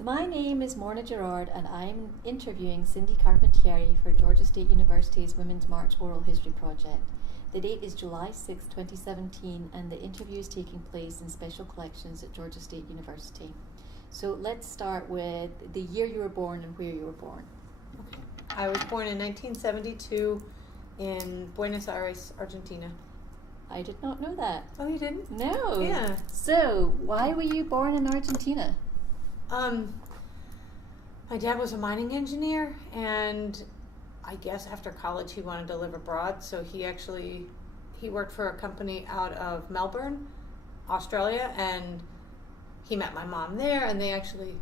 So my name is Morna Gerard and I'm interviewing Cyndi Carpentieri for Georgia State University's Women's March Oral History Project. The date is July 6, 2017 and the interview is taking place in special collections at Georgia State University. So let's start with the year you were born and where you were born. Okay. I was born in 1972 in Buenos Aires, Argentina. I did not know that. Oh, you didn't? No. Yeah. So why were you born in Argentina? My dad was a mining engineer, and I guess after college he wanted to live abroad, so he worked for a company out of Melbourne, Australia, and he met my mom there, and they actually,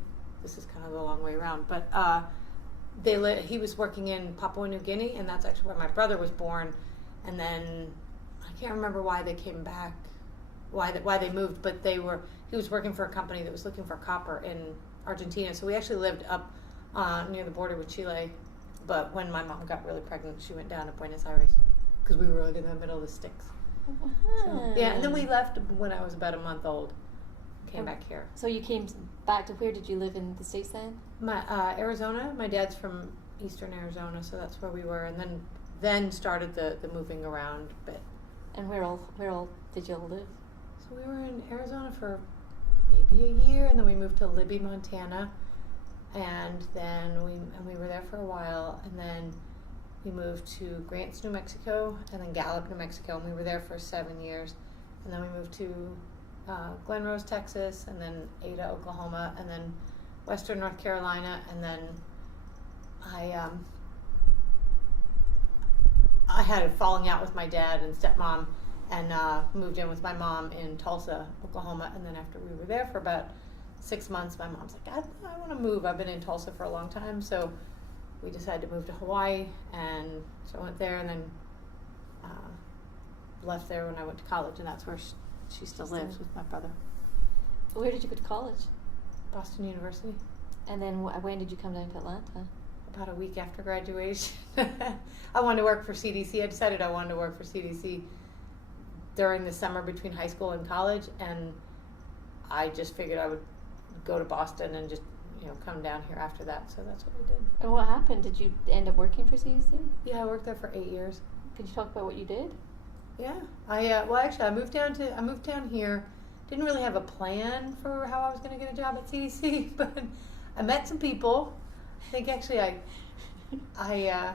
this is kind of a long way around, but he was working in Papua New Guinea, and that's actually where my brother was born, and then I can't remember why they came back, why they moved, but he was working for a company that was looking for copper in Argentina, so we actually lived up near the border with Chile, but when my mom got really pregnant, she went down to Buenos Aires, because we were like in the middle of the sticks. So, yeah, and then we left when I was about a month old, came back here. So you came back to, where did you live in the States then? Arizona. My dad's from eastern Arizona, so that's where we were, and then started the moving around bit. And where all did you all live? So we were in Arizona for maybe a year, and then we moved to Libby, Montana, and then we were there for a while, and then we moved to Grants, New Mexico, and then Gallup, New Mexico, and we were there for 7 years, and then we moved to Glen Rose, Texas, and then Ada, Oklahoma, and then Western North Carolina, and then I had a falling out with my dad and stepmom, and moved in with my mom in Tulsa, Oklahoma, and then after we were there for about 6 months, my mom's like, I want to move. I've been in Tulsa for a long time, so we decided to move to Hawaii, and so I went there, and then left there when I went to college, and that's where she still lives with my brother. Where did you go to college? Boston University. And then when did you come down to Atlanta? About a week after graduation. I wanted to work for CDC. I decided I wanted to work for CDC during the summer between high school and college, and I just figured I would go to Boston and just come down here after that, so that's what I did. And what happened? Did you end up working for CDC? Yeah, I worked there for 8 years. Could you talk about what you did? Yeah, I moved down here. Didn't really have a plan for how I was going to get a job at CDC, but I met some people. I think actually I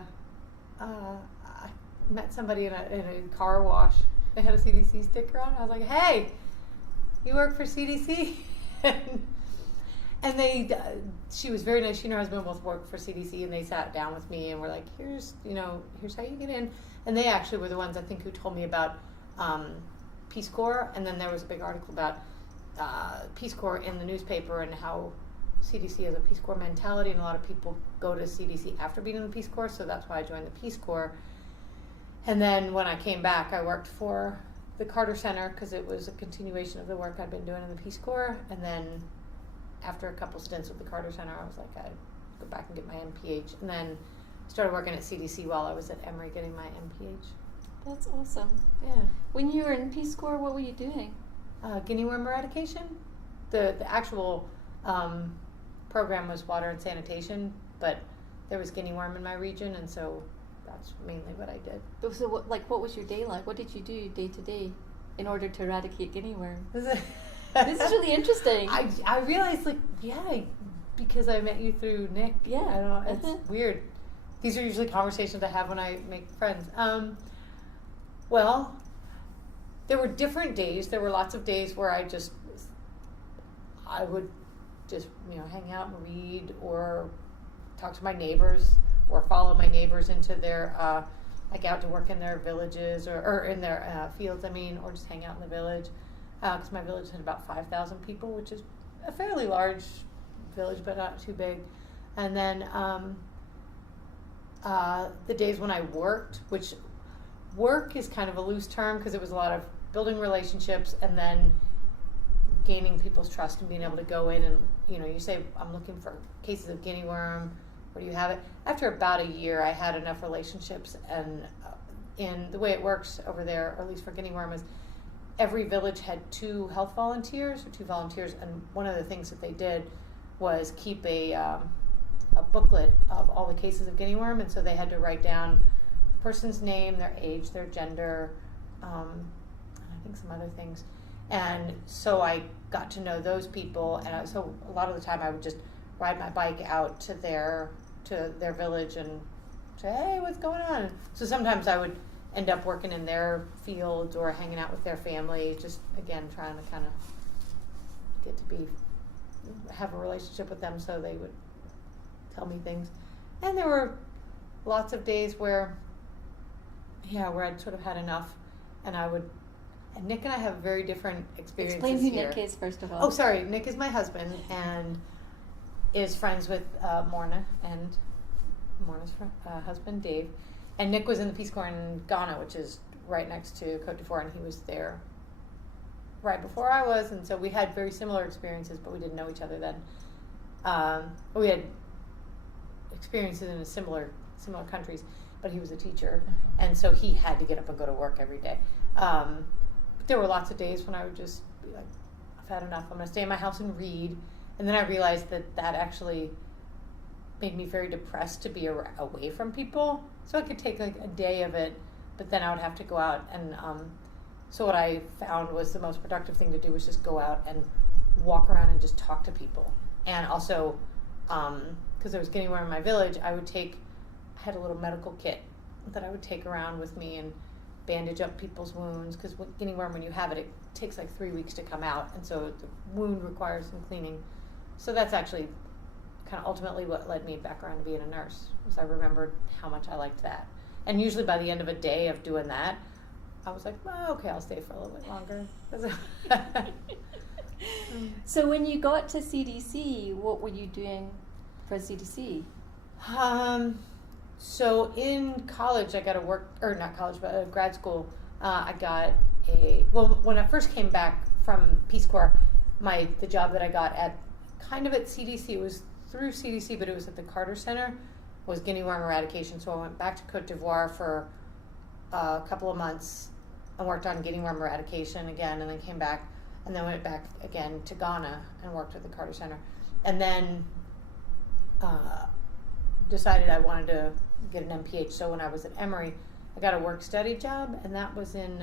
met somebody in a car wash. They had a CDC sticker on. I was like, "Hey, you work for CDC?" and she was very nice. She and her husband both worked for CDC, and they sat down with me and were like, here's how you get in. And they actually were the ones, I think, who told me about Peace Corps, and then there was a big article about Peace Corps in the newspaper and how CDC has a Peace Corps mentality, and a lot of people go to CDC after being in the Peace Corps, so that's why I joined the Peace Corps. And then when I came back, I worked for the Carter Center because it was a continuation of the work I'd been doing in the Peace Corps. And then after a couple stints with the Carter Center, I was like, I'd go back and get my MPH. And then started working at CDC while I was at Emory getting my MPH. That's awesome. Yeah. When you were in Peace Corps, what were you doing? Guinea worm eradication. The actual program was water and sanitation, but there was guinea worm in my region, and so that's mainly what I did. So what was your day like? What did you do day to day in order to eradicate guinea worm? This is really interesting. I realized, because I met you through Nick. Yeah. I don't know, it's weird. These are usually conversations I have when I make friends. Well, there were different days. There were lots of days where I would just hang out and read, or talk to my neighbors, or follow my neighbors into their out to work in their villages or in their fields. Or just hang out in the village, because my village had about 5,000 people, which is a fairly large village, but not too big. And then the days when I worked, which work is kind of a loose term because it was a lot of building relationships and then gaining people's trust and being able to go in and, you say, I'm looking for cases of guinea worm, where do you have it? After about a year, I had enough relationships, and in the way it works over there, or at least for guinea worm, is every village had two volunteers, and one of the things that they did was keep a booklet of all the cases of guinea worm, and so they had to write down the person's name, their age, their gender, and I think some other things. And so I got to know those people, and so a lot of the time I would just ride my bike out to their village and say, hey, what's going on? So sometimes I would end up working in their fields or hanging out with their family, just again trying to kind of get to have a relationship with them, so they would tell me things. And there were lots of days where I'd sort of had enough, and Nick and I have very different experiences. Explain who here. Nick is, first of all. Oh, sorry. Nick is my husband and is friends with Morna and Morna's husband, Dave. And Nick was in the Peace Corps in Ghana, which is right next to Côte d'Ivoire, and he was there right before I was. And so we had very similar experiences, but we didn't know each other then. We had experiences in similar countries, but he was a teacher, and so he had to get up and go to work every day. But there were lots of days when I would just be like, I've had enough. I'm going to stay in my house and read. And then I realized that actually made me very depressed to be away from people. So I could take like a day of it, but then I would have to go out. And so what I found was the most productive thing to do was just go out and walk around and just talk to people. And also, because there was guinea worm in my village, I had a little medical kit that I would take around with me and bandage up people's wounds, because guinea worm, when you have it, it takes like 3 weeks to come out, and so the wound requires some cleaning. So that's actually kind of ultimately what led me back around to being a nurse, was I remembered how much I liked that. And usually by the end of a day of doing that, I was like, oh, okay, I'll stay for a little bit longer. So when you got to CDC, what were you doing for CDC? So in college, I got to work, or not college, but grad school, I got when I first came back from Peace Corps, the job that I got at CDC, it was through CDC, but it was at the Carter Center, was guinea worm eradication. So I went back to Côte d'Ivoire for a couple of months and worked on guinea worm eradication again, and then came back, and then went back again to Ghana and worked at the Carter Center. And then decided I wanted to get an MPH. So when I was at Emory, I got a work-study job, and that was in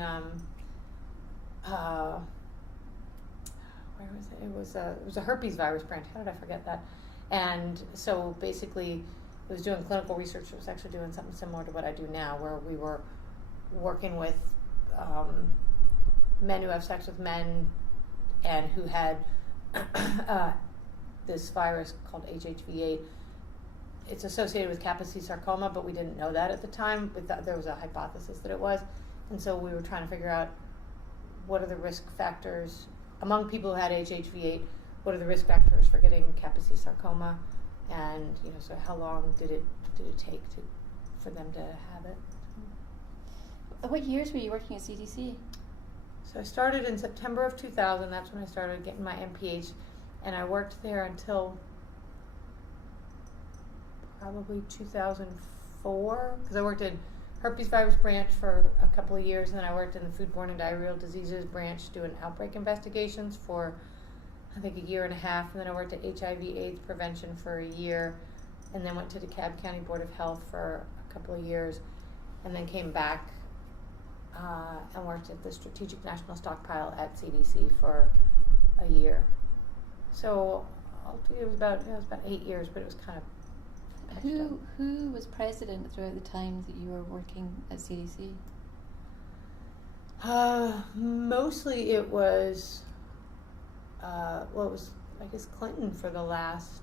where was it? It was a herpes virus branch. How did I forget that? And so basically, I was doing clinical research. I was actually doing something similar to what I do now, where we were working with men who have sex with men and who had this virus called HHV8. It's associated with Kaposi sarcoma, but we didn't know that at the time. There was a hypothesis that it was. And so we were trying to figure out what are the risk factors among people who had HHV8, what are the risk factors for getting Kaposi sarcoma, and so how long did it take for them to have it? What years were you working at CDC? So I started in September of 2000. That's when I started getting my MPH, and I worked there until probably 2004, because I worked in herpes virus branch for a couple of years, and then I worked in the foodborne and diarrheal diseases branch doing outbreak investigations for I think a year and a half, and then I worked at HIV/AIDS prevention for a year, and then went to DeKalb County Board of Health for a couple of years, and then came back and worked at the Strategic National Stockpile at CDC for a year. So it was about 8 years, but it was kind of Who was president throughout the time that you were working at CDC? Mostly it was, it was I guess Clinton for the last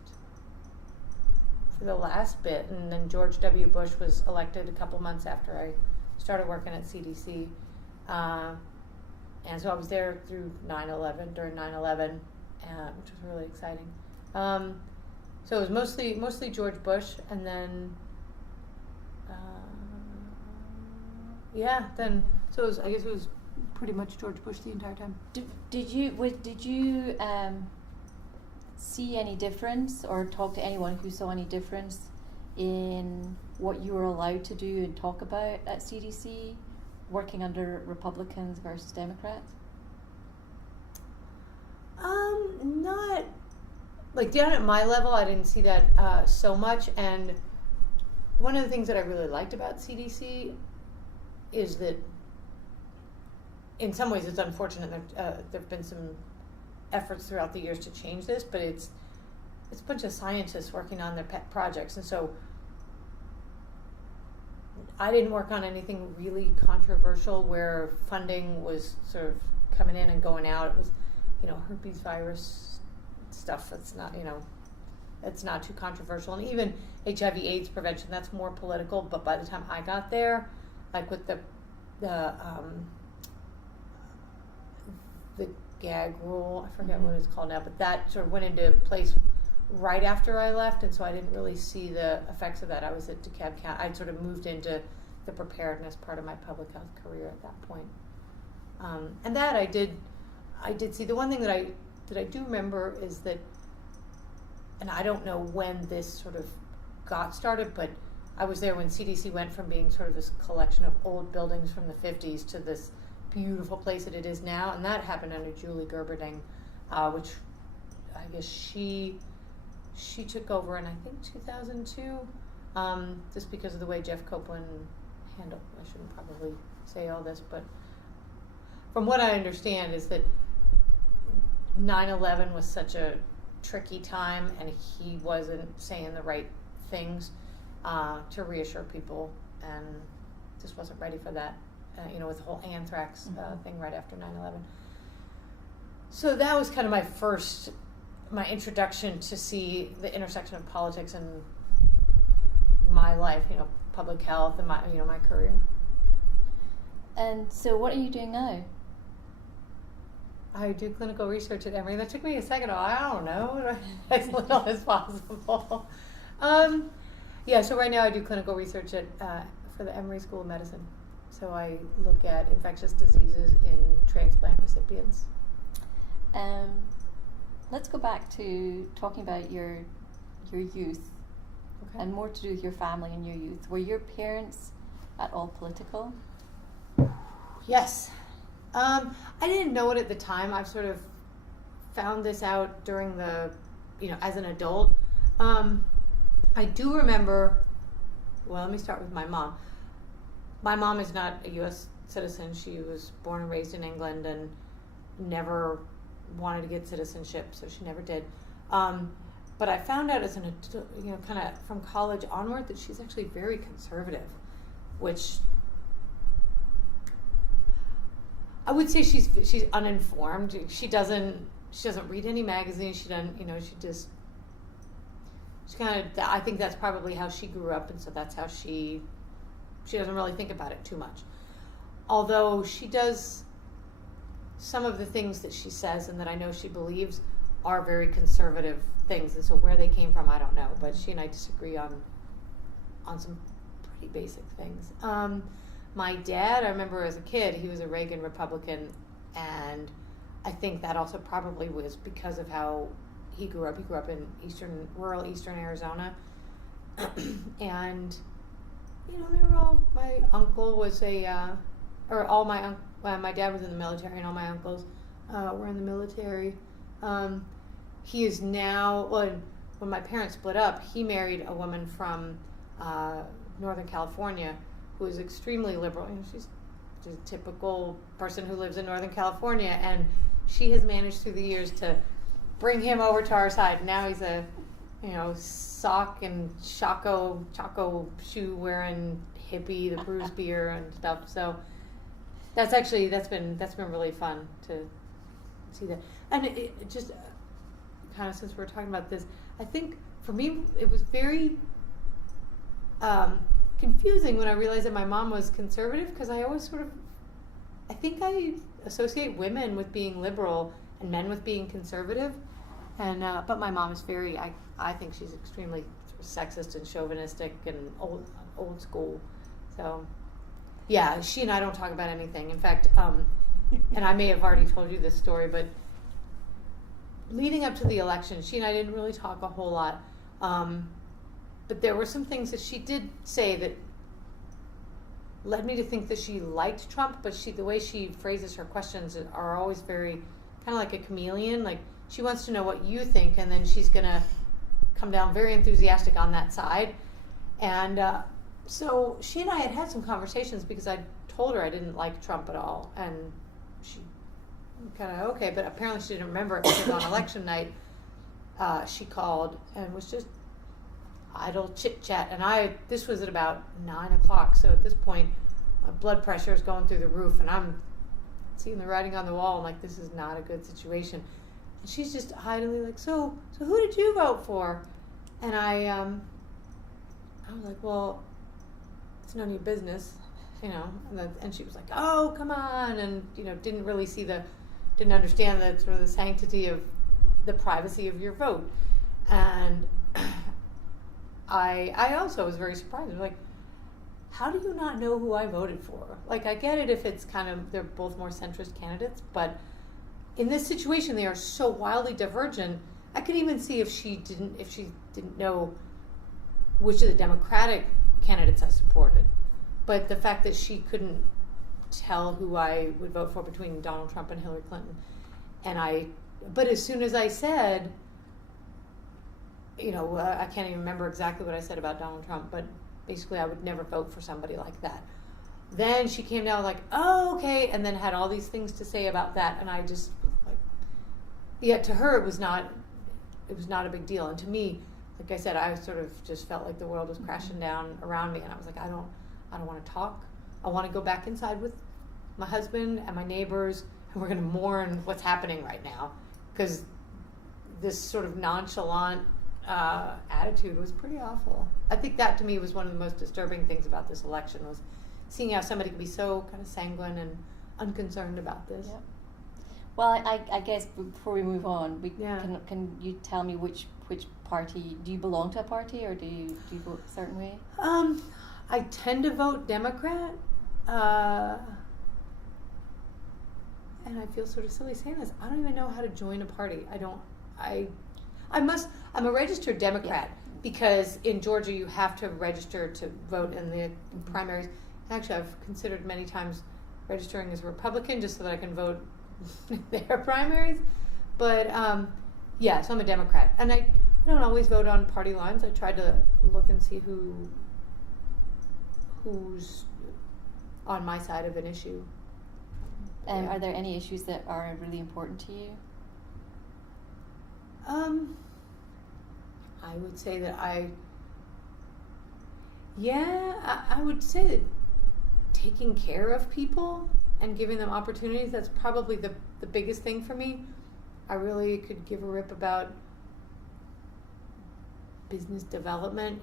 bit, and then George W. Bush was elected a couple months after I started working at CDC, and so I was there through during 9/11, which was really exciting. So it was mostly George Bush, and then I guess it was pretty much George Bush the entire time. Did you see any difference, or talk to anyone who saw any difference in what you were allowed to do and talk about at CDC, working under Republicans versus Democrats? like down at my level, I didn't see that so much. And one of the things that I really liked about CDC is that in some ways it's unfortunate that there have been some efforts throughout the years to change this, but it's a bunch of scientists working on their pet projects. And so I didn't work on anything really controversial where funding was sort of coming in and going out. It was, herpes virus stuff that's not, it's not too controversial. And even HIV/AIDS prevention, that's more political. But by the time I got there, like with the gag rule, I forget what it's called now, but that sort of went into place right after I left, and so I didn't really see the effects of that. I was at DeKalb County. I sort of moved into the preparedness part of my public health career at that point. And that I did see. The one thing that I do remember is that, and I don't know when this sort of got started, but I was there when CDC went from being sort of this collection of old buildings from the 50s to this beautiful place that it is now, and that happened under Julie Gerberding, which I guess she took over in, I think, 2002, just because of the way Jeff Copeland handled. I shouldn't probably say all this, but from what I understand is that 9/11 was such a tricky time, and he wasn't saying the right things to reassure people, and just wasn't ready for that. With the whole anthrax thing right after 9/11. So that was kind of my introduction to see the intersection of politics and my life, public health and my career. And so what are you doing now? I do clinical research at Emory. That took me a second. I don't know, as little as possible. So right now I do clinical research for the Emory School of Medicine. So I look at infectious diseases in transplant recipients. Let's go back to talking about your youth, okay, and more to do with your family and your youth. Were your parents at all political? Yes. I didn't know it at the time. I've sort of found this out during as an adult. I do remember, well, let me start with my mom. My mom is not a U.S. citizen. She was born and raised in England and never wanted to get citizenship, so she never did. But I found out as an adult, kind of from college onward, that she's actually very conservative, which I would say she's uninformed. She doesn't read any magazines. She doesn't, she's kind of. I think that's probably how she grew up, and so that's how she doesn't really think about it too much. Although she does, some of the things that she says and that I know she believes are very conservative things, and so where they came from, I don't know. But she and I disagree on some pretty basic things. My dad, I remember as a kid, he was a Reagan Republican, and I think that also probably was because of how he grew up. He grew up in rural eastern Arizona, and they were all. My uncle was my dad was in the military, and all my uncles were in the military. He is now. When my parents split up, he married a woman from Northern California who is extremely liberal. She's a typical person who lives in Northern California, and she has managed through the years to bring him over to our side. Now he's a sock and choco shoe wearing hippie, the Bruce beer and stuff. So that's been really fun to see that. And it just kind of, since we're talking about this, I think for me it was very confusing when I realized that my mom was conservative, because I always I think I associate women with being liberal and men with being conservative. And but my mom is very, I think she's extremely sexist and chauvinistic and old school. So yeah, she and I don't talk about anything. In fact, and I may have already told you this story, but leading up to the election, she and I didn't really talk a whole lot. But there were some things that she did say that led me to think that she liked Trump, but the way she phrases her questions are always very kind of like a chameleon. Like, she wants to know what you think, and then she's going to come down very enthusiastic on that side. And so she and I had some conversations because I told her I didn't like Trump at all, and she kind of, okay, but apparently she didn't remember it because on election night she called and was just idle chit chat, and this was at about 9 o'clock, so at this point my blood pressure is going through the roof, and I'm seeing the writing on the wall. I'm like, this is not a good situation. And she's just idly like, so who did you vote for? And I was like, well, it's none of your business, and she was like, oh, come on, and didn't understand the sort of the sanctity of the privacy of your vote. And I also was very surprised. I was like, how do you not know who I voted for? Like, I get it if it's kind of, they're both more centrist candidates, but in this situation, they are so wildly divergent. I could even see if she didn't know which of the Democratic candidates I supported. But the fact that she couldn't tell who I would vote for between Donald Trump and Hillary Clinton. But as soon as I said, I can't even remember exactly what I said about Donald Trump, but basically I would never vote for somebody like that. Then she came down like, oh, okay, and then had all these things to say about that, and I just to her it was not a big deal, and to me, like I said, I sort of just felt like the world was crashing down around me, and I was like, I don't want to talk. I want to go back inside with my husband and my neighbors, and we're going to mourn what's happening right now, because this sort of nonchalant attitude was pretty awful. I think that to me was one of the most disturbing things about this election, was seeing how somebody can be so kind of sanguine and unconcerned about this. Yep. Well, I guess before we move on, can you tell me which party, do you belong to a party, or do you vote a certain way? I tend to vote Democrat, and I feel sort of silly saying this. I don't even know how to join a party. I'm a registered Democrat, because in Georgia you have to register to vote in the primaries. Actually, I've considered many times registering as a Republican just so that I can vote in their primaries. But so I'm a Democrat, and I don't always vote on party lines. I try to look and see who's on my side of an issue. And are there any issues that are really important to you? I would say that I would say that taking care of people and giving them opportunities, that's probably the biggest thing for me. I really could give a rip about business development.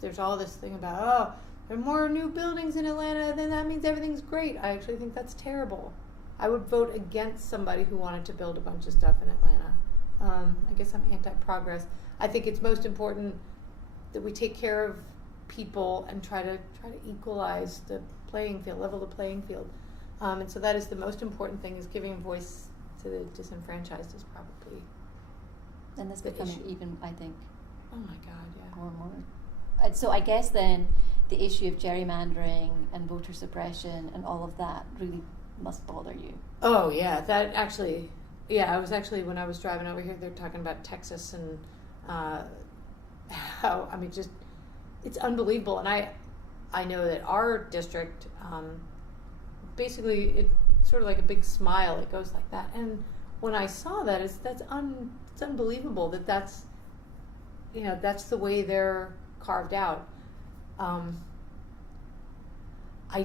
There's all this thing about, there are more new buildings in Atlanta, then that means everything's great. I actually think that's terrible. I would vote against somebody who wanted to build a bunch of stuff in Atlanta. I guess I'm anti-progress. I think it's most important that we take care of people and try to equalize the playing field, level the playing field. And so that is the most important thing, is giving a voice to the disenfranchised is probably. And that's becoming even, I think. Oh my God, yeah. More and more. So I guess then the issue of gerrymandering and voter suppression and all of that really must bother you. Oh yeah, that actually. Yeah, I was actually, when I was driving over here, they're talking about Texas and how, just, it's unbelievable. And I know that our district, basically, it's sort of like a big smile. It goes like that. And when I saw that, it's unbelievable that's the way they're carved out. I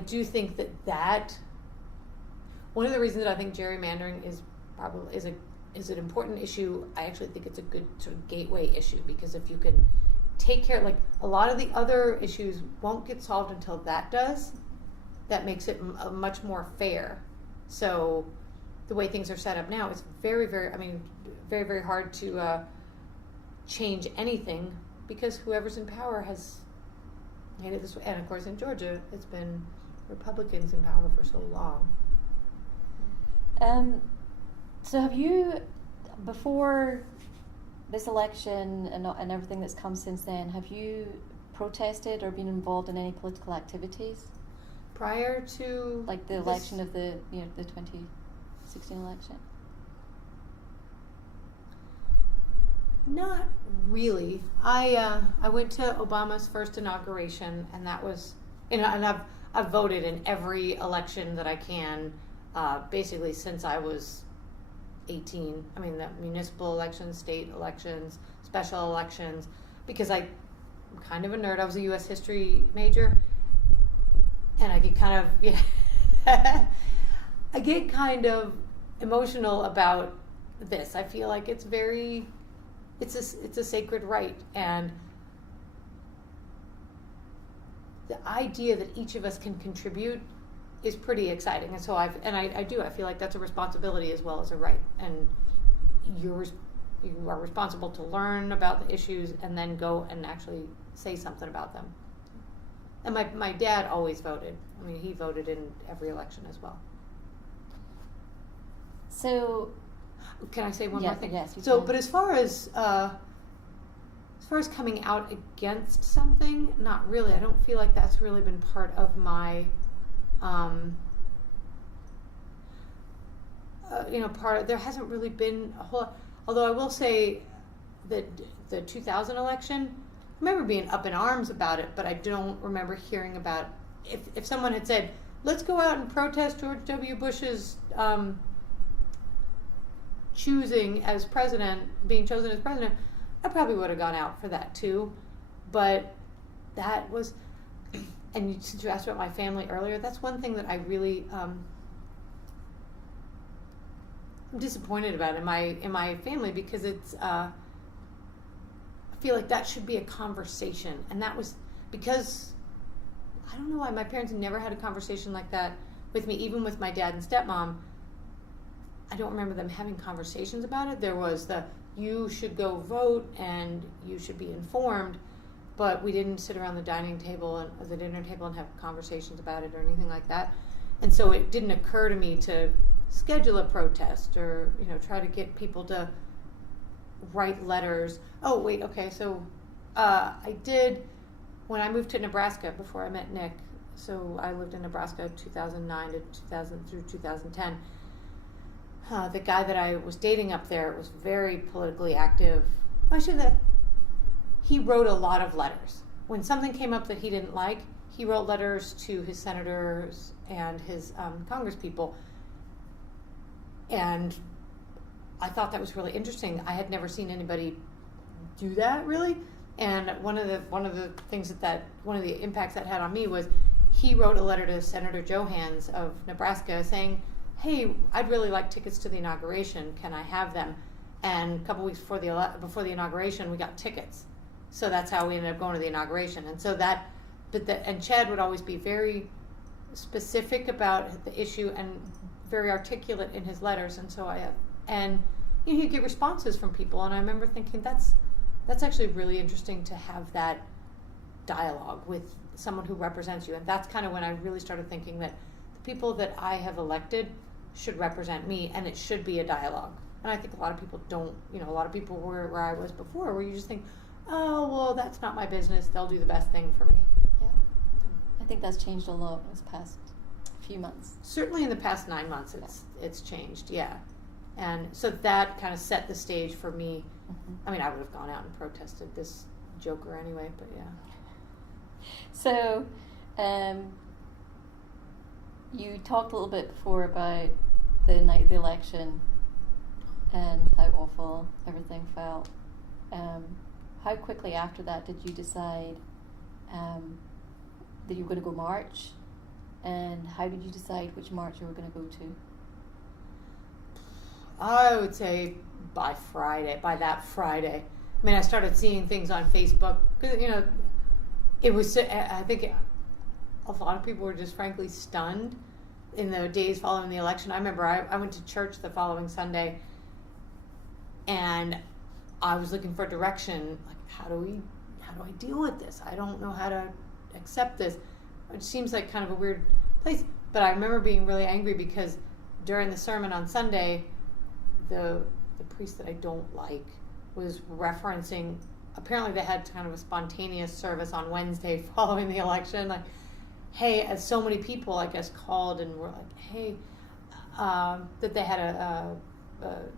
do think that one of the reasons that I think gerrymandering is an important issue. I actually think it's a good sort of gateway issue, because if you can take care, like a lot of the other issues won't get solved until that does. That makes it much more fair. So the way things are set up now, it's very, very, very, very hard to change anything, because whoever's in power has made it this way. And of course in Georgia, it's been Republicans in power for so long. So have you, before this election and everything that's come since then, have you protested or been involved in any political activities? Prior to like the election of the 2016 election? Not really. I went to Obama's first inauguration, and that was, and I've voted in every election that I can, basically since I was 18. I mean, the municipal elections, state elections, special elections, because I'm kind of a nerd. I was a U.S. history major, and I get kind of I get kind of emotional about this. I feel like it's a sacred right, and the idea that each of us can contribute is pretty exciting. And so I feel like that's a responsibility as well as a right, and you are responsible to learn about the issues and then go and actually say something about them. And my dad always voted. I mean, he voted in every election as well. So, can I say one more thing? Yes. So, but as far as coming out against something, not really. I don't feel like that's really been part of my, there hasn't really been a whole. Although I will say that the 2000 election, I remember being up in arms about it, but I don't remember hearing about if someone had said, "Let's go out and protest George W. Bush's." Being chosen as president, I probably would have gone out for that too. But that was, and since you asked about my family earlier, that's one thing that I really I'm disappointed about in my family, because it's I feel like that should be a conversation, and that was because I don't know why my parents never had a conversation like that with me, even with my dad and stepmom. I don't remember them having conversations about it. There was you should go vote and you should be informed, but we didn't sit around the dining table or the dinner table and have conversations about it or anything like that. And so it didn't occur to me to schedule a protest or, try to get people to write letters. Oh, wait, okay, so I did, when I moved to Nebraska before I met Nick, so I lived in Nebraska 2009 through 2010. The guy that I was dating up there was very politically active. He wrote a lot of letters. When something came up that he didn't like, he wrote letters to his senators and his congresspeople. And I thought that was really interesting. I had never seen anybody do that, really. And one of the things one of the impacts that had on me was he wrote a letter to Senator Johans of Nebraska saying, "Hey, I'd really like tickets to the inauguration. Can I have them?" And a couple weeks before the inauguration, we got tickets. So that's how we ended up going to the inauguration. And so and Chad would always be very specific about the issue and very articulate in his letters. And so he'd get responses from people. And I remember thinking that's actually really interesting to have that dialogue with someone who represents you. And that's kind of when I really started thinking that the people that I have elected should represent me, and it should be a dialogue. And I think a lot of people don't, a lot of people were where I was before, where you just think, oh, well, that's not my business. They'll do the best thing for me. Yeah. I think that's changed a lot in this past few months. Certainly in the past 9 months, it's changed, yeah. And so that kind of set the stage for me. Mm-hmm. I mean, I would have gone out and protested this joker anyway, but yeah. So, you talked a little bit before about the night of the election and how awful everything felt. How quickly after that did you decide that you were going to go march? And how did you decide which march you were going to go to? I would say by that Friday. I mean, I started seeing things on Facebook. It was, I think a lot of people were just frankly stunned in the days following the election. I remember I went to church the following Sunday, and I was looking for direction. Like, how do I deal with this? I don't know how to accept this. It seems like kind of a weird place. But I remember being really angry because during the sermon on Sunday, the priest that I don't like was referencing, apparently they had kind of a spontaneous service on Wednesday following the election, like, hey, as so many people, I guess, called and were like, hey, that they had a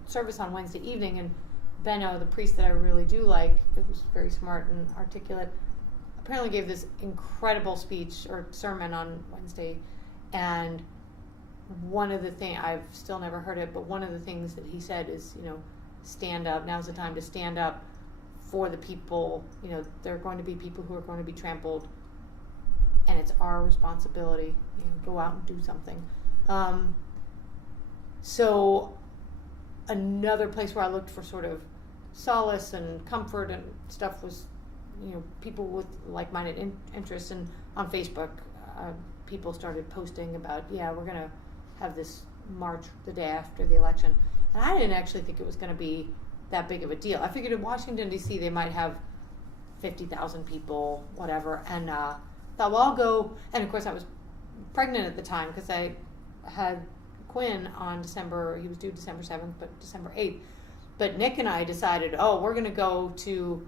service on Wednesday evening, and Benno, the priest that I really do like, who was very smart and articulate, apparently gave this incredible speech or sermon on Wednesday, and one of the things, I've still never heard it, but one of the things that he said is, stand up. Now's the time to stand up for the people. There are going to be people who are going to be trampled, and it's our responsibility. Go out and do something. So another place where I looked for sort of solace and comfort and stuff was, people with like-minded interests. And on Facebook, people started posting about, we're going to have this march the day after the election. And I didn't actually think it was going to be that big of a deal. I figured in Washington, D.C., they might have 50,000 people, whatever. And thought, well, I'll go. And, of course, I was pregnant at the time because I had Quinn on he was due December 7th, but December 8th. But Nick and I decided, we're going to go to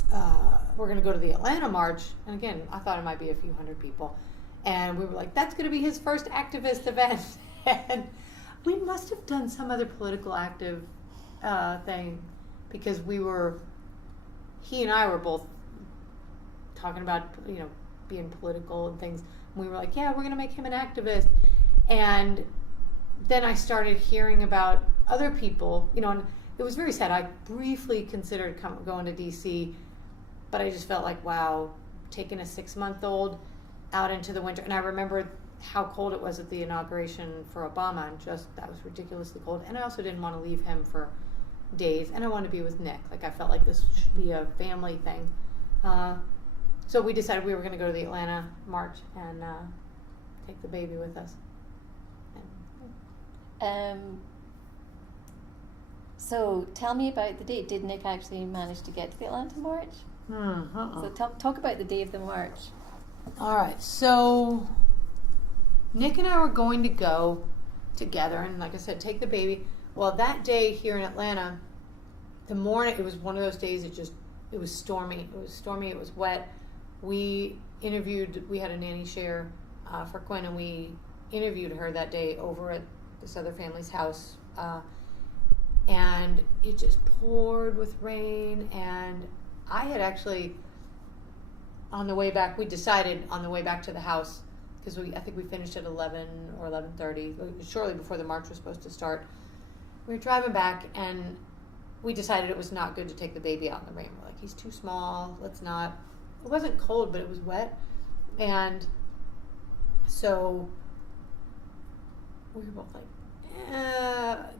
the Atlanta march. And again, I thought it might be a few hundred people. And we were like, that's going to be his first activist event. And we must have done some other political active thing, because he and I were both talking about, being political and things. And we were like, we're going to make him an activist. And then I started hearing about other people, and it was very sad. I briefly considered going to D.C., but I just felt like, wow, taking a 6-month-old out into the winter. And I remember how cold it was at the inauguration for Obama, and that was ridiculously cold. And I also didn't want to leave him for days, and I wanted to be with Nick. I felt like this should be a family thing. So we decided we were going to go to the Atlanta march and take the baby with us. So tell me about the date. Did Nick actually manage to get to the Atlanta march? So talk about the day of the march. All right. So Nick and I were going to go together and, like I said, take the baby. Well, that day here in Atlanta, the morning, it was one of those days it was stormy. It was wet. We had a nanny share for Quinn, and we interviewed her that day over at this other family's house. And it just poured with rain, and I had actually, we decided on the way back to the house, because I think we finished at 11 or 11:30, shortly before the march was supposed to start. We were driving back, and we decided it was not good to take the baby out in the rain. We're like, he's too small, let's not. It wasn't cold, but it was wet, and so we were both like,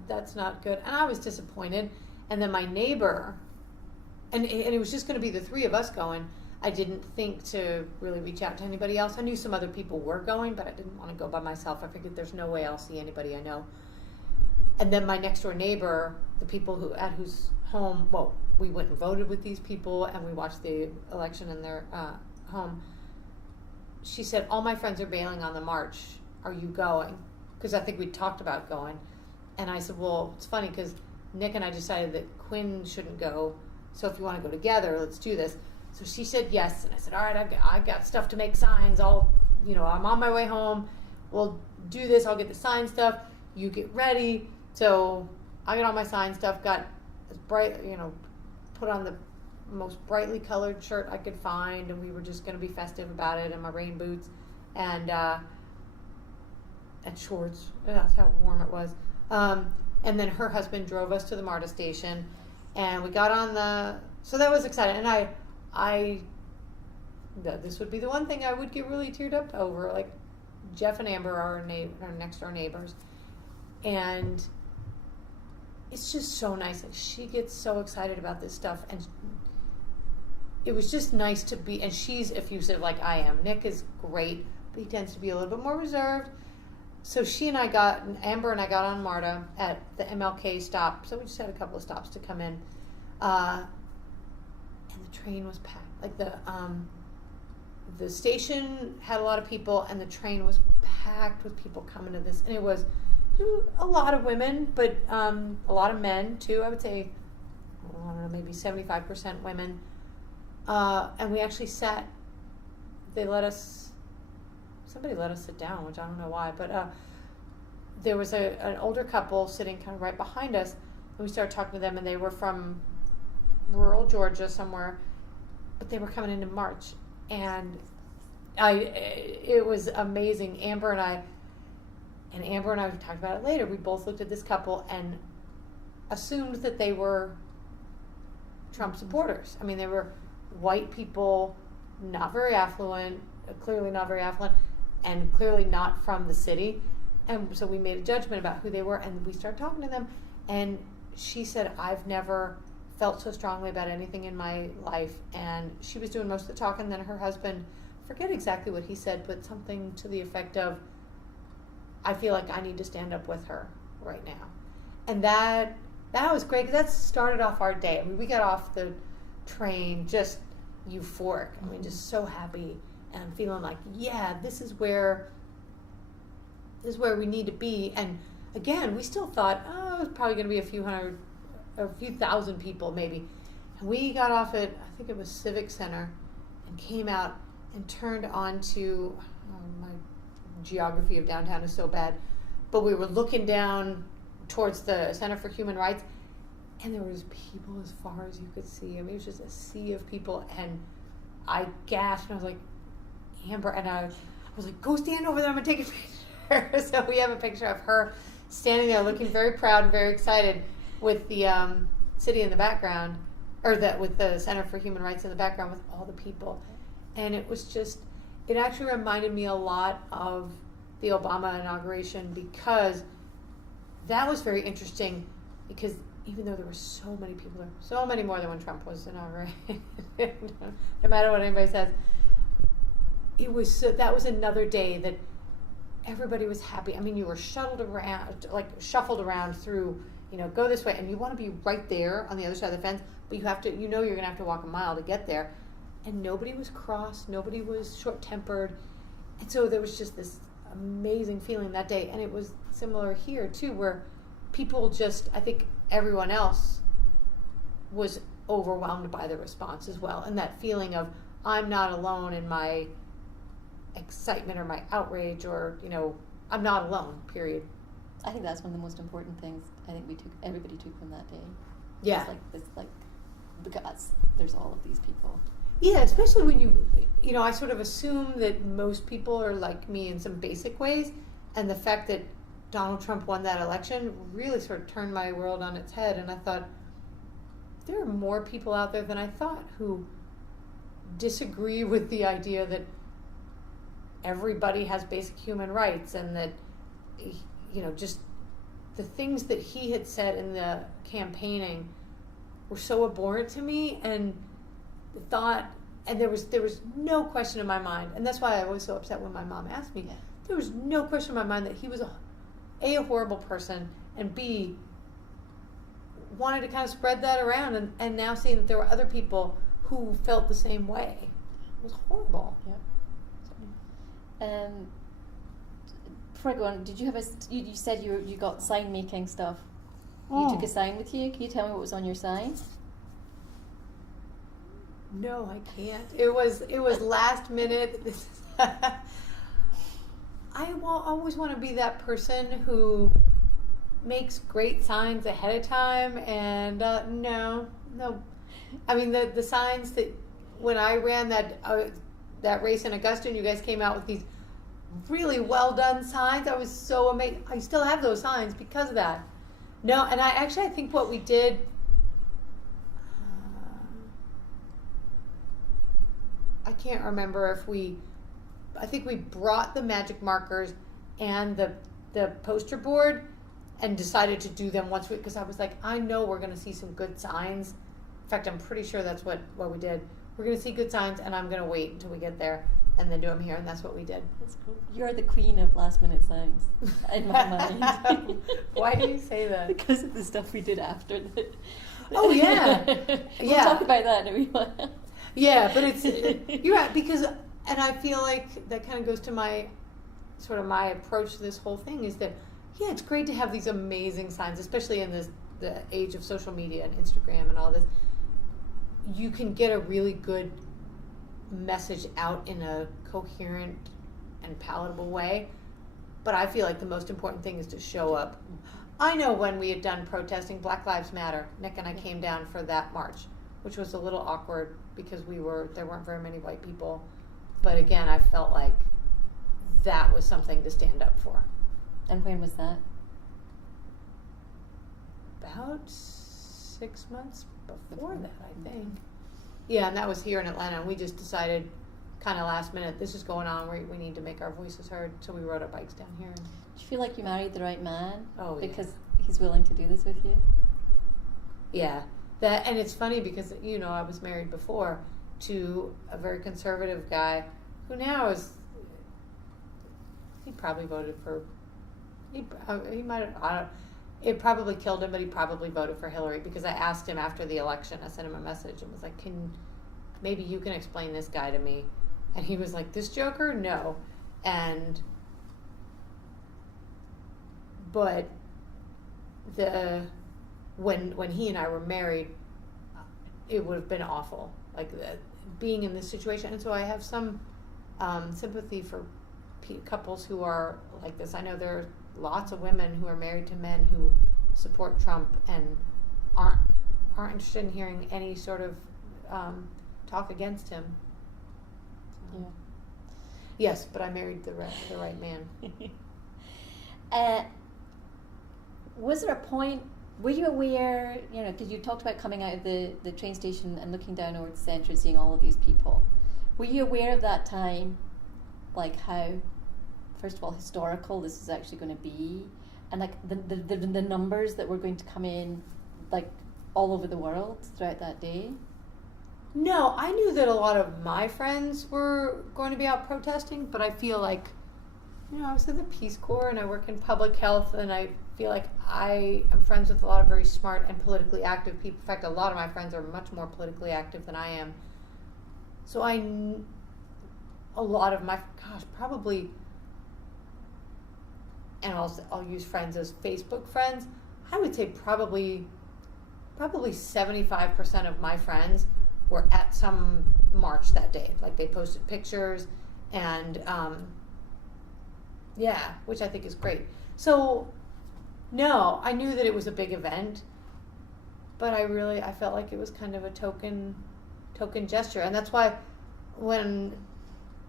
that's not good. And I was disappointed. And then my neighbor, and it was just going to be the three of us going. I didn't think to really reach out to anybody else. I knew some other people were going, but I didn't want to go by myself. I figured there's no way I'll see anybody I know. And then my next door neighbor, the people at whose home, we went and voted with these people, and we watched the election in their home. She said, all my friends are bailing on the march. Are you going? Because I think we talked about going. And I said, well, it's funny because Nick and I decided that Quinn shouldn't go. So if you want to go together, let's do this. So she said yes. And I said, all right, I got stuff to make signs. I'm on my way home. We'll do this. I'll get the sign stuff. You get ready. So I got all my sign stuff, got as bright, put on the most brightly colored shirt I could find. And we were just going to be festive about it, and my rain boots and shorts. That's how warm it was. And then her husband drove us to the MARTA station, and we got on so that was exciting. And this would be the one thing I would get really teared up over. Like, Jeff and Amber are our next door neighbors, and it's just so nice. Like, she gets so excited about this stuff, and it was just nice to be. And she's effusive like I am. Nick is great, but he tends to be a little bit more reserved. So Amber and I got on MARTA at the MLK stop. So we just had a couple of stops to come in. And the train was packed. Like the station had a lot of people, and the train was packed with people coming to this. And it was a lot of women, but a lot of men too. I would say, I don't know, maybe 75% women. And we actually somebody let us sit down, which I don't know why, but there was an older couple sitting kind of right behind us, And we started talking to them, and they were from rural Georgia somewhere, but they were coming in March. And it was amazing. Amber and I we talked about it later. We both looked at this couple and assumed that they were Trump supporters. I mean, they were white people, not very affluent, clearly not very affluent, and clearly not from the city. And so we made a judgment about who they were, and we started talking to them. And she said, I've never felt so strongly about anything in my life. And she was doing most of the talking. And then her husband, forget exactly what he said, but something to the effect of, I feel like I need to stand up with her right now. And that was great, because that started off our day. I mean, we got off the train just euphoric. I mean, just so happy and feeling like, yeah, this is where we need to be. And again, we still thought, it was probably going to be a few thousand people maybe. And we got off at, I think it was Civic Center, and came out and turned onto, my geography of downtown is so bad, but we were looking down towards the Center for Human Rights, and there was people as far as you could see. I mean, it was just a sea of people, and I gasped, and I was like, Amber, and I was like, go stand over there, I'm going to take a picture. So we have a picture of her standing there looking very proud and very excited with the city in the background, with the Center for Human Rights in the background with all the people. And it was just, it actually reminded me a lot of the Obama inauguration, because that was very interesting, because even though there were so many people there, so many more than when Trump was inaugurated, no matter what anybody says, that was another day that everybody was happy. I mean, you were shuffled around through, go this way, and you want to be right there on the other side of the fence, but you have to, you're going to have to walk a mile to get there. And nobody was cross, nobody was short-tempered. And so there was just this amazing feeling that day. And it was similar here, too, where people just, I think everyone else was overwhelmed by the response as well. And that feeling of, I'm not alone in my excitement or my outrage, or, I'm not alone, period. I think that's one of the most important things I think everybody took from that day. Yeah. It's like because there's all of these people. Yeah, especially when I sort of assume that most people are like me in some basic ways, and the fact that Donald Trump won that election really sort of turned my world on its head, and I thought, there are more people out there than I thought who disagree with the idea that everybody has basic human rights, and that, just the things that he had said in the campaigning were so abhorrent to me, and there was no question in my mind, and that's why I was so upset when my mom asked me. Yeah. There was no question in my mind that he was a horrible person, and B, wanted to kind of spread that around, and now seeing that there were other people who felt the same way. It was horrible. Yeah. Before I go on, did you have you said you got sign making stuff. You took a sign with you. Can you tell me what was on your sign? No, I can't. It was last minute. I always want to be that person who makes great signs ahead of time, and no. I mean, the signs that when I ran that race in Augusta, and you guys came out with these really well done signs, I was so amazed. I still have those signs because of that. No, and I think what we did, I can't remember I think we brought the magic markers and the poster board and decided to do them once because I was like, I know we're going to see some good signs. In fact, I'm pretty sure that's what we did. We're going to see good signs, and I'm going to wait until we get there and then do them here, and that's what we did. That's cool. You're the queen of last minute signs in my mind. Why do you say that? Because of the stuff we did after that. Oh, yeah. We'll talk about that in a wee while. Yeah, but you're right, because, and I feel like that kind of goes to my approach to this whole thing is that, yeah, it's great to have these amazing signs, especially in the age of social media and Instagram and all this. You can get a really good message out in a coherent and palatable way, but I feel like the most important thing is to show up I know when we had done protesting, Black Lives Matter, Nick and I came down for that march, which was a little awkward because there weren't very many white people. But again, I felt like that was something to stand up for. And when was that? About 6 months before that, I think. Yeah, and that was here in Atlanta, and we just decided kind of last minute, this is going on, we need to make our voices heard, so we rode our bikes down here. Do you feel like you married the right man? Oh, because he's willing to do this with you? Yeah. And it's funny because, I was married before to a very conservative guy who now he probably voted for, he might have, it probably killed him, but he probably voted for Hillary, because I asked him after the election, I sent him a message and was like, maybe you can explain this guy to me. And he was like, this joker? No. But when he and I were married, it would have been awful, like being in this situation. And so I have some sympathy for couples who are like this. I know there are lots of women who are married to men who support Trump and aren't interested in hearing any sort of talk against him. Yeah. Yes, but I married the right man. Was there a point, were you aware, because you talked about coming out of the train station and looking down over the centre and seeing all of these people. Were you aware of that time, like how, first of all, historical this is actually going to be, and like the numbers that were going to come in, like all over the world throughout that day? No, I knew that a lot of my friends were going to be out protesting, but I feel like, I was in the Peace Corps and I work in public health, and I feel like I am friends with a lot of very smart and politically active people. In fact, a lot of my friends are much more politically active than I am. So a lot of my, probably, and I'll use friends as Facebook friends, I would say probably 75% of my friends were at some march that day. Like they posted pictures and which I think is great. So no, I knew that it was a big event, but I felt like it was kind of a token gesture. And that's why when,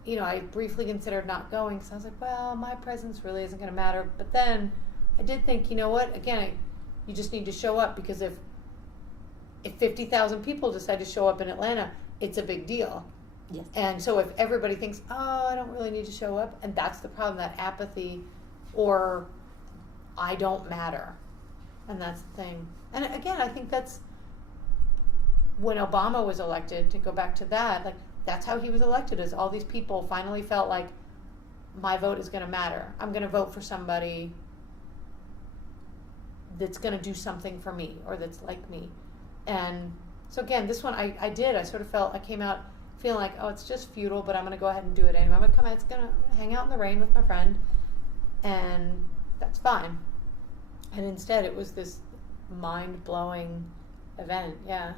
I briefly considered not going, because I was like, well, my presence really isn't going to matter. But then I did think, you know what, again, you just need to show up, because if 50,000 people decide to show up in Atlanta, it's a big deal. Yes. And so if everybody thinks, I don't really need to show up, and that's the problem, that apathy, or I don't matter. And that's the thing. And again, I think that's when Obama was elected, to go back to that, like that's how he was elected, is all these people finally felt like my vote is going to matter. I'm going to vote for somebody that's going to do something for me, or that's like me. And so again, this one I did. I sort of felt, I came out feeling like, it's just futile, but I'm going to go ahead and do it anyway. I'm going to come out, I'm going to hang out in the rain with my friend, and that's fine. And instead it was this mind-blowing event, yeah.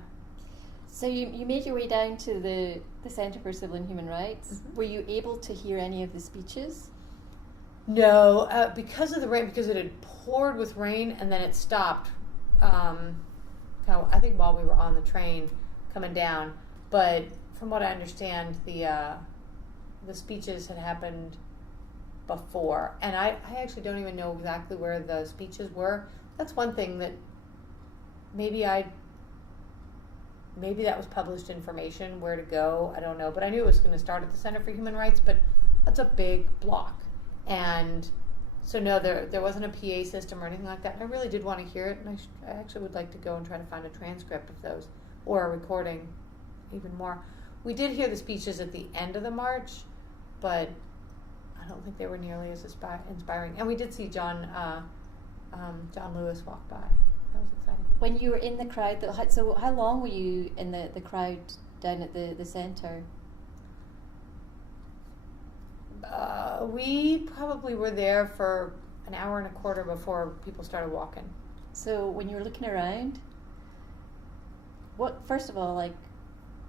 So you made your way down to the Centre for Civil and Human Rights. Mm-hmm. Were you able to hear any of the speeches? No, because of the rain, because it had poured with rain and then it stopped. I think while we were on the train coming down, but from what I understand, the speeches had happened before, and I actually don't even know exactly where the speeches were. That's one thing that maybe that was published information where to go. I don't know, but I knew it was going to start at the Center for Human Rights, but that's a big block, and so no, there wasn't a PA system or anything like that. And I really did want to hear it, and I actually would like to go and try to find a transcript of those, or a recording, even more. We did hear the speeches at the end of the march, but I don't think they were nearly as inspiring. And we did see John Lewis walk by. That was exciting. When you were in the crowd, so how long were you in the crowd down at the centre? We probably were there for an hour and a quarter before people started walking. So when you were looking around, first of all,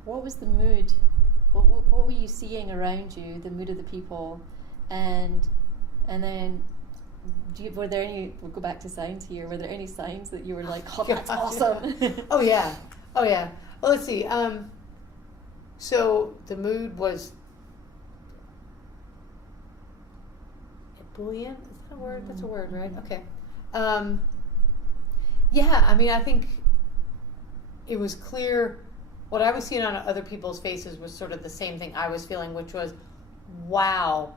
what was the mood? What were you seeing around you, the mood of the people? And then were there any, we'll go back to signs here, were there any signs that you were like, oh, Yeah. that's awesome? Oh yeah. Well, let's see. So the mood was ebullient. Is that a word? That's a word, right? Okay. Yeah, I mean, I think it was clear. What I was seeing on other people's faces was sort of the same thing I was feeling, which was, wow,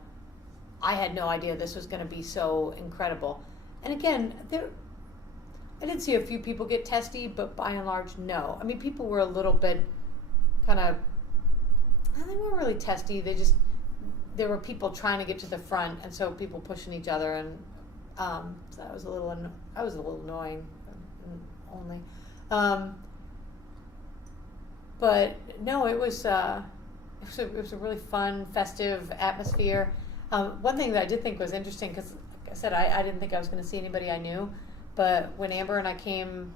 I had no idea this was going to be so incredible. And again, I did see a few people get testy, but by and large, no. I mean, people were a little bit kind of, they weren't really testy. There were people trying to get to the front, and so people pushing each other, and so that was a little annoying, only. But no, it was a really fun, festive atmosphere. One thing that I did think was interesting, because like I said, I didn't think I was going to see anybody I knew, but when Amber and I came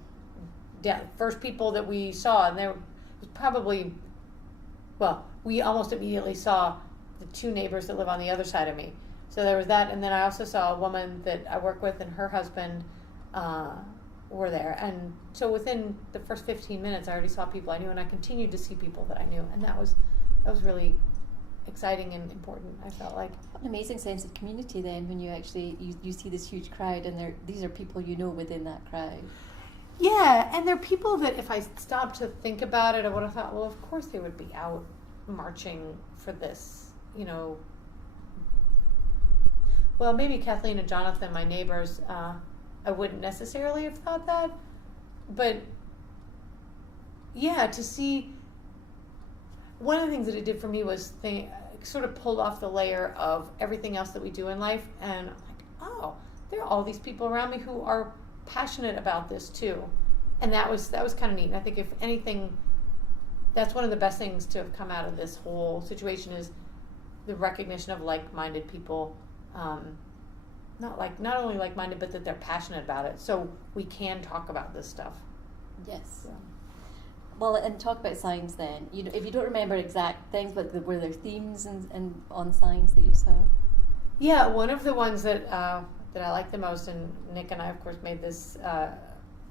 down, first people that we saw, and there was probably, well, we almost immediately saw the two neighbors that live on the other side of me. So there was that, and then I also saw a woman that I work with and her husband were there. And so within the first 15 minutes, I already saw people I knew, and I continued to see people that I knew, and that was really exciting and important, I felt like. What an amazing sense of community then, when you actually you see this huge crowd, and these are people you know within that crowd. Yeah, and they're people that if I stopped to think about it, I would have thought, well, of course they would be out marching for this, you know. Well, maybe Kathleen and Jonathan, my neighbors, I wouldn't necessarily have thought that, but yeah, to see, one of the things that it did for me was sort of pulled off the layer of everything else that we do in life, and I'm like, oh, there are all these people around me who are passionate about this too, and that was kind of neat. And I think if anything, that's one of the best things to have come out of this whole situation is the recognition of like-minded people. Not only like-minded, but that they're passionate about it, so we can talk about this stuff. Yes. So. Well, and talk about signs then. If you don't remember exact things, but were there themes and on signs that you saw? Yeah, one of the ones that I liked the most, and Nick and I, of course, made this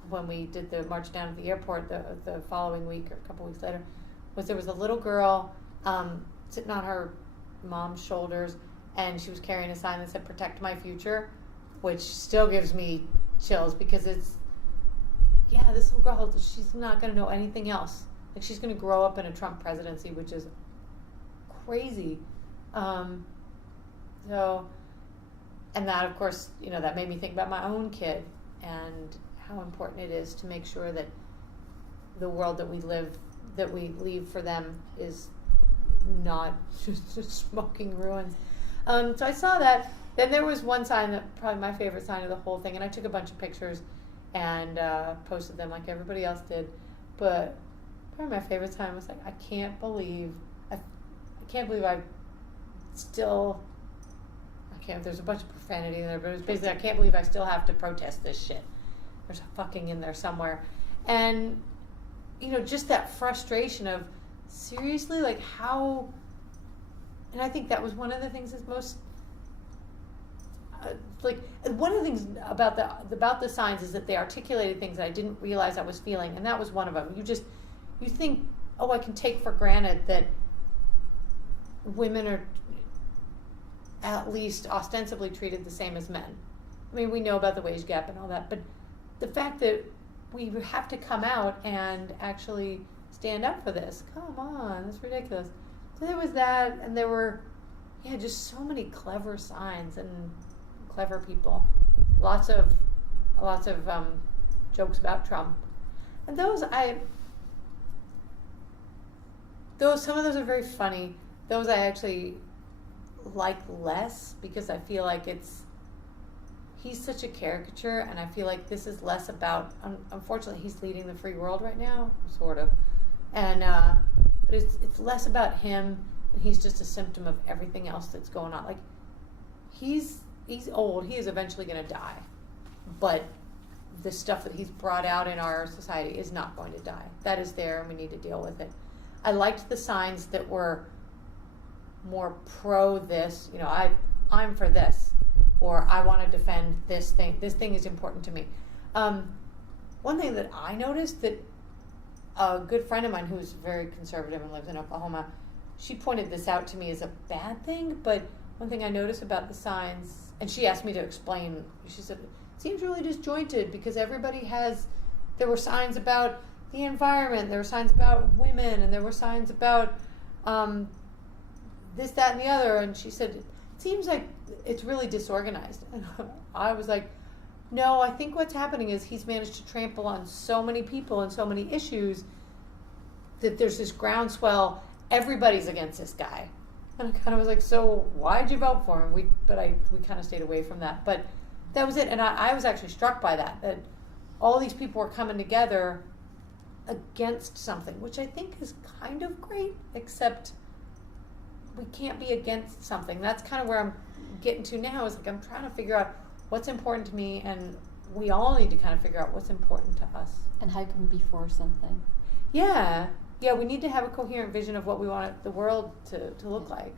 when we did the march down at the airport the following week or a couple weeks later, was there was a little girl sitting on her mom's shoulders, and she was carrying a sign that said "Protect My Future," which still gives me chills, because it's, yeah, this little girl, she's not going to know anything else. Like, she's going to grow up in a Trump presidency, which is crazy. So, and that, of course, that made me think about my own kid and how important it is to make sure that the world that we leave for them is not just smoking ruins. So I saw that. Then there was one sign that probably my favorite sign of the whole thing, and I took a bunch of pictures and posted them like everybody else did. But probably my favorite sign was like, I can't believe there's a bunch of profanity in there, but it was basically, I can't believe I still have to protest this shit. There's a fucking in there somewhere. And, just that frustration of, seriously, like how, and I think that was one of the things that's most, one of the things about the signs is that they articulated things that I didn't realize I was feeling, and that was one of them. You think, oh, I can take for granted that women are at least ostensibly treated the same as men. I mean, we know about the wage gap and all that, but the fact that we have to come out and actually stand up for this, come on, that's ridiculous. So there was that, and there were, just so many clever signs and clever people. Lots of jokes about Trump. And some of those are very funny. Those I actually like less, because I feel like he's such a caricature, and I feel like this is less about, unfortunately he's leading the free world right now, sort of. And but it's less about him, and he's just a symptom of everything else that's going on. Like, he's old, he is eventually going to die, but the stuff that he's brought out in our society is not going to die. That is there, and we need to deal with it. I liked the signs that were more pro this, I'm for this, or I want to defend this thing. This thing is important to me. One thing that I noticed that a good friend of mine who's very conservative and lives in Oklahoma, she pointed this out to me as a bad thing, but one thing I noticed about the signs, and she asked me to explain, she said, it seems really disjointed because there were signs about the environment, there were signs about women, and there were signs about this, that, and the other. And she said, it seems like it's really disorganized. And I was like, no, I think what's happening is he's managed to trample on so many people and so many issues that there's this groundswell. Everybody's against this guy. And I kind of was like, so why'd you vote for him? We kind of stayed away from that. But that was it. And I was actually struck by that all these people were coming together against something, which I think is kind of great, except we can't be against something. That's kind of where I'm getting to now, is like I'm trying to figure out what's important to me, and we all need to kind of figure out what's important to us. And how can we be for something? Yeah, we need to have a coherent vision of what we want the world to look like.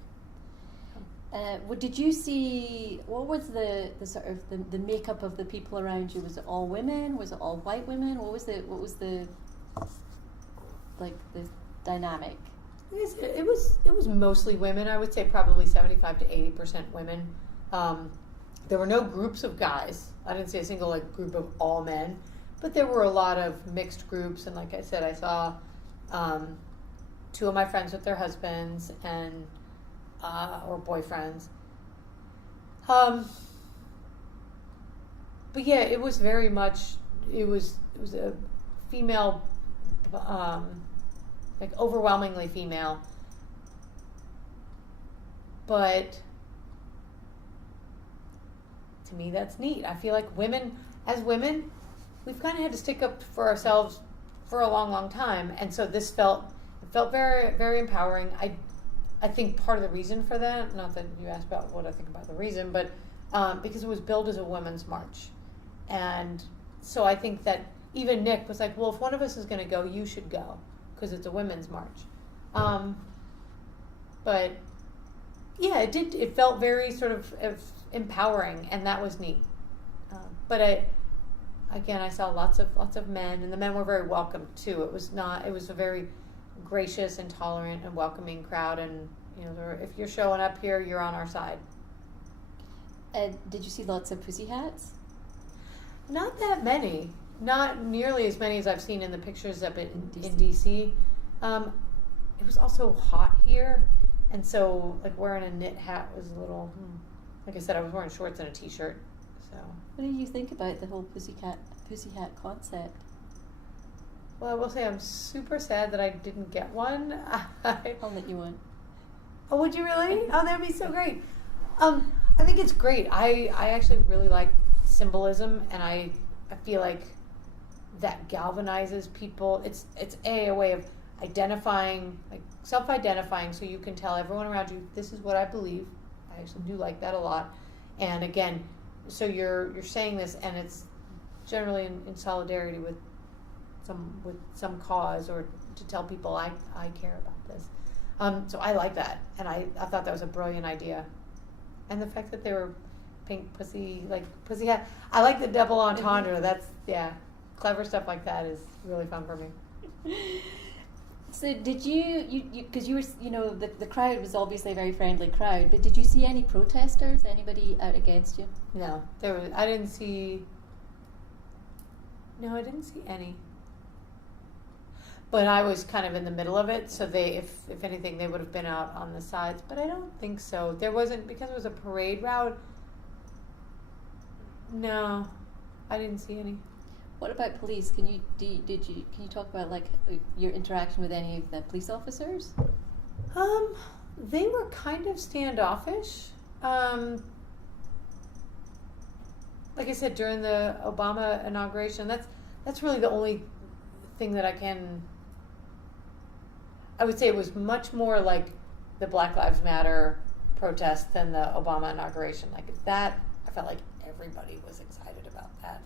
Did you see, what was the sort of the makeup of the people around you? Was it all women? Was it all white women? What was the like the dynamic? It was mostly women. I would say probably 75 to 80% women. There were no groups of guys. I didn't see a single group of all men, but there were a lot of mixed groups. And like I said, I saw two of my friends with their husbands and or boyfriends. But yeah, it was very much. It was a female. Overwhelmingly female, but to me that's neat. I feel like as women, we've kind of had to stick up for ourselves for a long time, and so this felt very, very empowering. I think part of the reason for that, not that you asked about what I think about the reason, but because it was billed as a women's march, and so I think that even Nick was like, well, if one of us is going to go, you should go, because it's a women's march. But yeah, it felt very sort of empowering, and that was neat. But I saw lots of men, and the men were very welcome too. It was a very gracious and tolerant and welcoming crowd, and if you're showing up here, you're on our side. Did you see lots of pussy hats? Not that many. Not nearly as many as I've seen in the pictures up in DC. It was also hot here, and so wearing a knit hat was a little. Like I said, I was wearing shorts and a t-shirt. So. What do you think about the whole pussy hat concept? Well, I will say I'm super sad that I didn't get one. I'll let you one. Oh, would you really? Oh, that'd be so great. I think it's great. I actually really like symbolism, and I feel like that galvanizes people. It's a way of identifying, self-identifying, so you can tell everyone around you, this is what I believe. I actually do like that a lot. And again, so you're saying this, and it's generally in solidarity with some cause, or to tell people I care about this. So I like that, and I thought that was a brilliant idea. And the fact that they were pink pussy hat. I like the double entendre. That's clever stuff like that is really fun for me. So did you because you were the crowd was obviously a very friendly crowd, but did you see any protesters? Anybody out against you? No, I didn't see any. But I was kind of in the middle of it, so if anything, they would have been out on the sides. But I don't think so. There wasn't, because it was a parade route. No, I didn't see any. What about police? Can you talk about your interaction with any of the police officers? They were kind of standoffish. Like I said, during the Obama inauguration, that's really the only thing that I would say it was much more like the Black Lives Matter protest than the Obama inauguration. Like that, I felt like everybody was excited about that.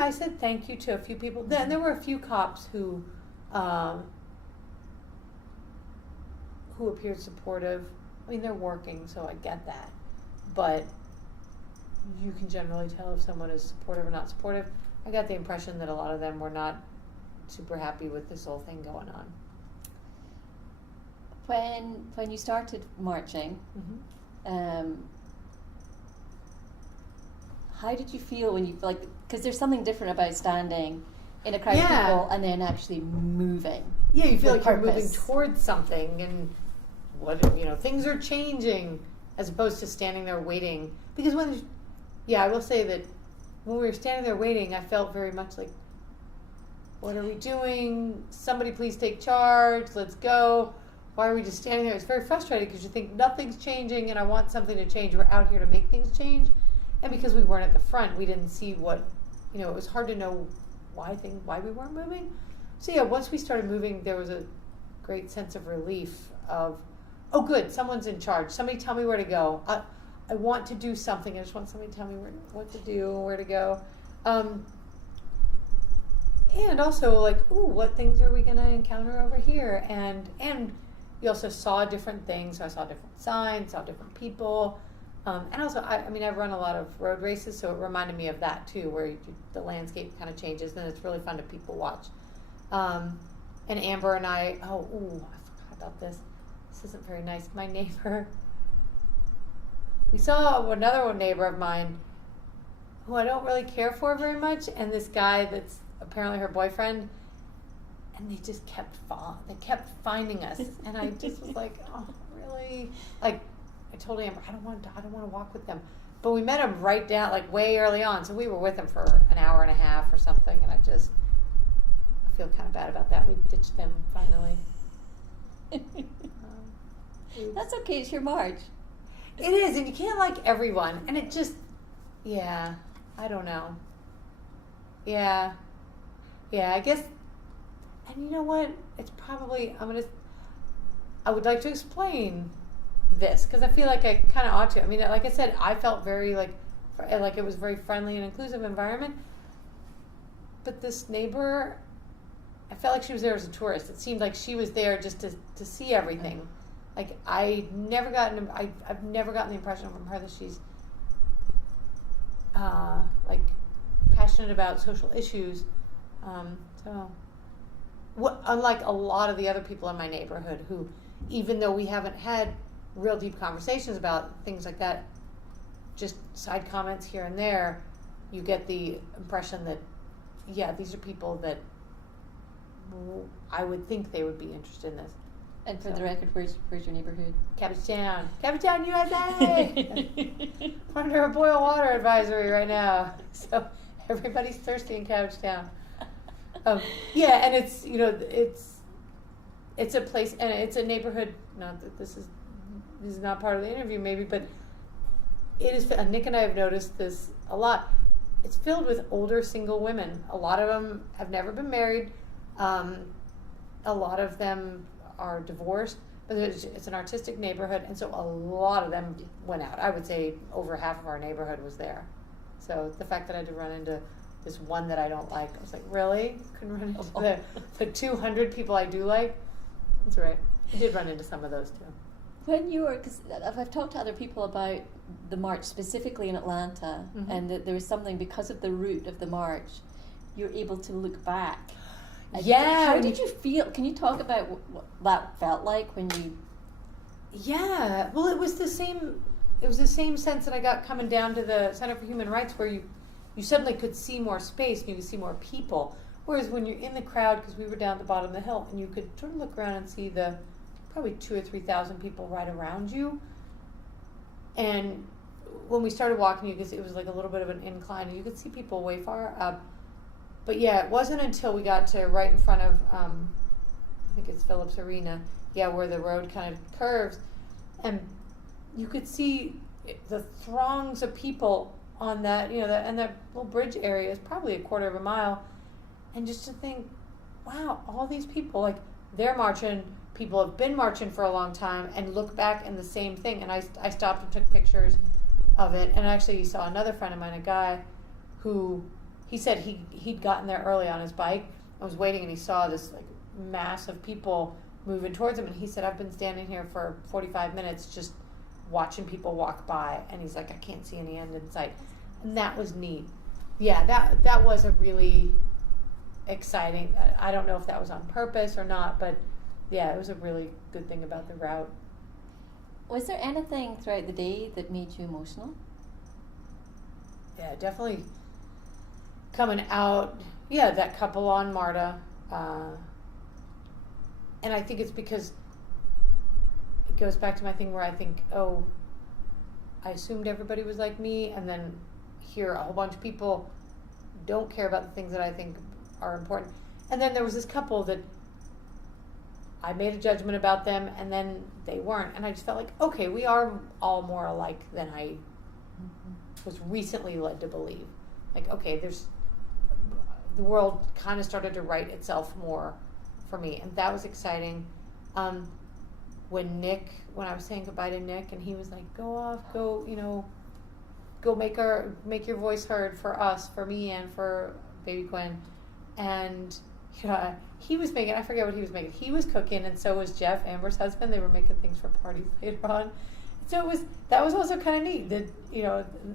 I said thank you to a few people. Then there were a few cops who appeared supportive. I mean, they're working, so I get that. But you can generally tell if someone is supportive or not supportive. I got the impression that a lot of them were not super happy with this whole thing going on. When you started marching, how did you feel when you, like, because there's something different about standing in a crowd of people and then actually moving. Yeah, you feel like you're moving towards something, and things are changing, as opposed to standing there waiting. Because I will say that when we were standing there waiting, I felt very much like, what are we doing? Somebody please take charge. Let's go. Why are we just standing there? It's very frustrating because you think nothing's changing and I want something to change. We're out here to make things change. And because we weren't at the front, we didn't see what, it was hard to know why we weren't moving. So yeah, once we started moving, there was a great sense of relief of, oh good, someone's in charge. Somebody tell me where to go. I want to do something. I just want somebody to tell me what to do, where to go. And also like, ooh, what things are we going to encounter over here? And we also saw different things. So I saw different signs, saw different people. And also, I've run a lot of road races, so it reminded me of that too, where the landscape kind of changes, and it's really fun to people watch. And Amber and I forgot about this. This isn't very nice. My neighbor, we saw another neighbor of mine who I don't really care for very much, and this guy that's apparently her boyfriend, and they just kept finding us, and I just was like, oh, really? Like, I told Amber, I don't want to walk with them. But we met him right down, like way early on. So we were with him for an hour and a half or something. And I feel kind of bad about that. We ditched them finally. That's okay. It's your march. It is. And you can't like everyone. And it just, I don't know. Yeah, I guess. And you know what? It's probably, I would like to explain this, because I feel like I kind of ought to. I mean, like I said, I felt very like it was a very friendly and inclusive environment. But this neighbor, I felt like she was there as a tourist. It seemed like she was there just to see everything. Like I've never gotten the impression from her that she's like passionate about social issues. Unlike a lot of the other people in my neighborhood who, even though we haven't had real deep conversations about things like that, just side comments here and there, you get the impression that, these are people that I would think they would be interested in this. And for the record, where's your neighborhood? Cabbagetown, USA! We're under a boil water advisory right now, so everybody's thirsty in Cabbagetown. And it's it's a place, and it's a neighborhood. Not that this is not part of the interview, maybe, but it is. Nick and I have noticed this a lot. It's filled with older single women. A lot of them have never been married. A lot of them are divorced. But it's an artistic neighborhood, and so a lot of them went out. I would say over half of our neighborhood was there. So the fact that I had to run into this one that I don't like, I was like, really? Couldn't run into the 200 people I do like? That's right. I did run into some of those too. When you were, because I've talked to other people about the march specifically in Atlanta, and that there was something, because of the route of the march, you're able to look back. How did you feel? Can you talk about what that felt like when you? Yeah, well, it was the same. It was the same sense that I got coming down to the Center for Human Rights, where you suddenly could see more space and you could see more people. Whereas when you're in the crowd, because we were down at the bottom of the hill, and you could sort of look around and see the probably 2,000 or 3,000 people right around you. And when we started walking, you could see it was like a little bit of an incline, and you could see people way far up. But it wasn't until we got to right in front of, I think it's Phillips Arena, where the road kind of curves, and you could see the throngs of people on that, and that little bridge area is probably a quarter of a mile. And just to think, wow, all these people, like, they're marching, people have been marching for a long time, and look back and the same thing. And I stopped and took pictures of it. And actually, you saw another friend of mine, a guy who, he said he'd gotten there early on his bike. I was waiting, and he saw this like mass of people moving towards him, and he said, I've been standing here for 45 minutes just watching people walk by, and he's like, I can't see any end in sight. And that was neat. Yeah, that was a really exciting, I don't know if that was on purpose or not, but yeah, it was a really good thing about the route. Was there anything throughout the day that made you emotional? Yeah, definitely coming out, yeah, that couple on MARTA, and I think it's because it goes back to my thing where I think, oh, I assumed everybody was like me, and then here a whole bunch of people don't care about the things that I think are important. And then there was this couple that I made a judgment about them, and then they weren't. And I just felt like, okay, we are all more alike than I was recently led to believe. Like, okay, the world kind of started to right itself more for me, and that was exciting. When I was saying goodbye to Nick, and he was like, go off, go make your voice heard for us, for me, and for baby Quinn. And he was making, I forget what he was making. He was cooking, and so was Jeff, Amber's husband. They were making things for parties later on. So that was also kind of neat. That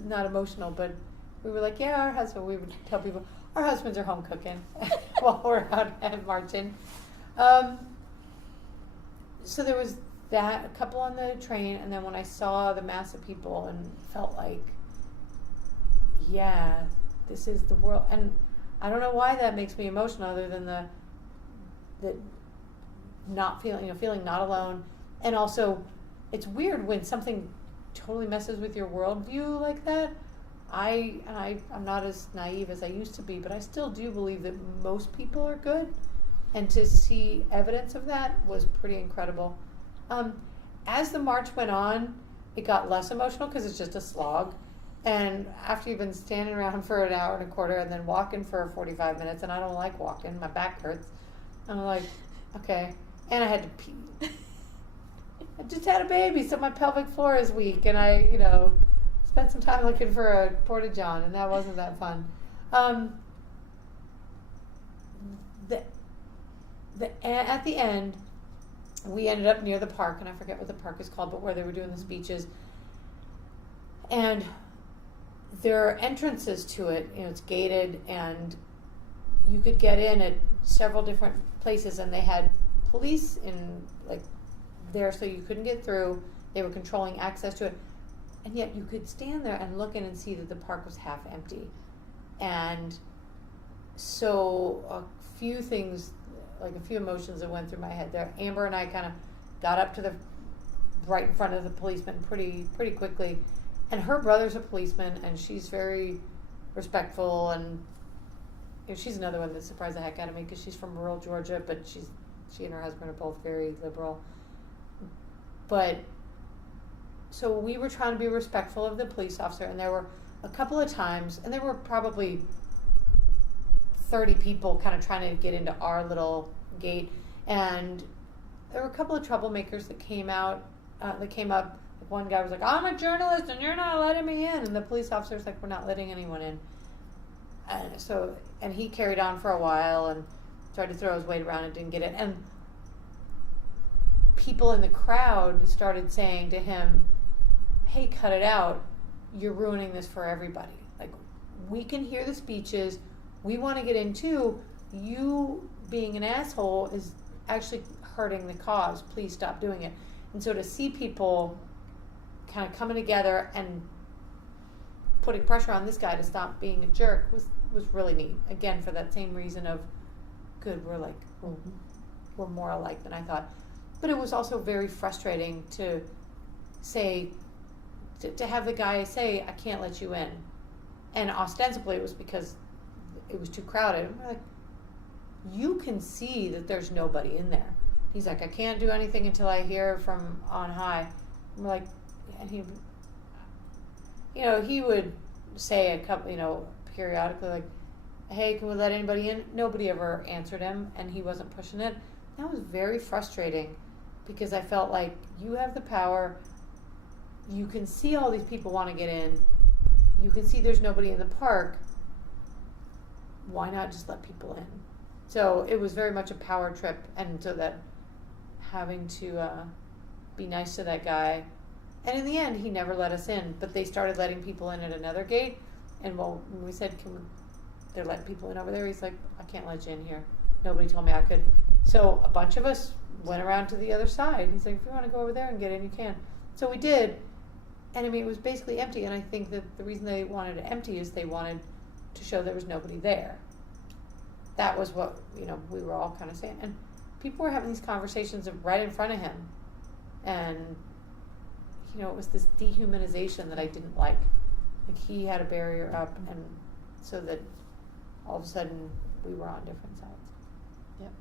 not emotional, but we were like, yeah, our husband. We would tell people our husbands are home cooking while we're out and marching. So there was that, a couple on the train, and then when I saw the mass of people and felt like, yeah, this is the world. And I don't know why that makes me emotional, other than the not feeling not alone. And also, it's weird when something totally messes with your worldview like that. I'm not as naive as I used to be, but I still do believe that most people are good. And to see evidence of that was pretty incredible. As the march went on, it got less emotional because it's just a slog. And after you've been standing around for an hour and a quarter and then walking for 45 minutes, and I don't like walking, my back hurts. I'm like, okay. And I had to pee. I just had a baby, so my pelvic floor is weak, and I, spent some time looking for a porta-john, and that wasn't that fun. At the end, we ended up near the park, and I forget what the park is called, but where they were doing the speeches. And there are entrances to it. It's gated, and you could get in at several different places, and they had police in there, so you couldn't get through. They were controlling access to it, and yet you could stand there and look in and see that the park was half empty. And so a few things, a few emotions that went through my head there. Amber and I kind of got up to the right in front of the policeman pretty quickly, and her brother's a policeman, and she's very respectful, and she's another one that surprised the heck out of me because she's from rural Georgia, but she and her husband are both very liberal. But so we were trying to be respectful of the police officer, and there were a couple of times, and there were probably 30 people kind of trying to get into our little gate, and there were a couple of troublemakers that came up. One guy was like, I'm a journalist and you're not letting me in, and the police officer's like, we're not letting anyone in. And he carried on for a while and tried to throw his weight around and didn't get in. And people in the crowd started saying to him, hey, cut it out. You're ruining this for everybody. We can hear the speeches. We want to get in too. You being an asshole is actually hurting the cause. Please stop doing it. And so to see people kind of coming together and putting pressure on this guy to stop being a jerk was really neat. Again, for that same reason of, good, we're more alike than I thought. But it was also very frustrating to have the guy say, I can't let you in. And ostensibly it was because it was too crowded. I'm like, you can see that there's nobody in there. He's like, I can't do anything until I hear from on high. I'm like, and he would say a couple, periodically, like, hey, can we let anybody in? Nobody ever answered him, and he wasn't pushing it. That was very frustrating because I felt like you have the power. You can see all these people want to get in. You can see there's nobody in the park. Why not just let people in? So it was very much a power trip, and so that having to be nice to that guy. And in the end, he never let us in. But they started letting people in at another gate. And when we said, they're letting people in over there, he's like, I can't let you in here. Nobody told me I could. So a bunch of us went around to the other side. He's like, if you want to go over there and get in, you can. So we did. And I mean, it was basically empty. And I think that the reason they wanted it empty is they wanted to show there was nobody there. That was what, we were all kind of saying. And people were having these conversations right in front of him. And, it was this dehumanization that I didn't like. Like, he had a barrier up, and so that all of a sudden we were on different sides. Yep.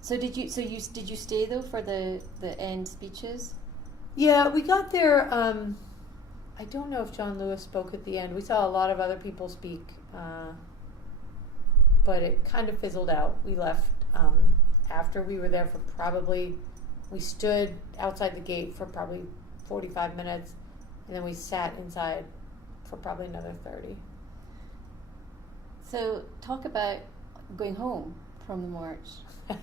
So did you stay though for the end speeches? Yeah, we got there. I don't know if John Lewis spoke at the end. We saw a lot of other people speak, but it kind of fizzled out. We left after we were there for we stood outside the gate for probably 45 minutes, and then we sat inside for probably another 30. So talk about going home from the march. Gosh,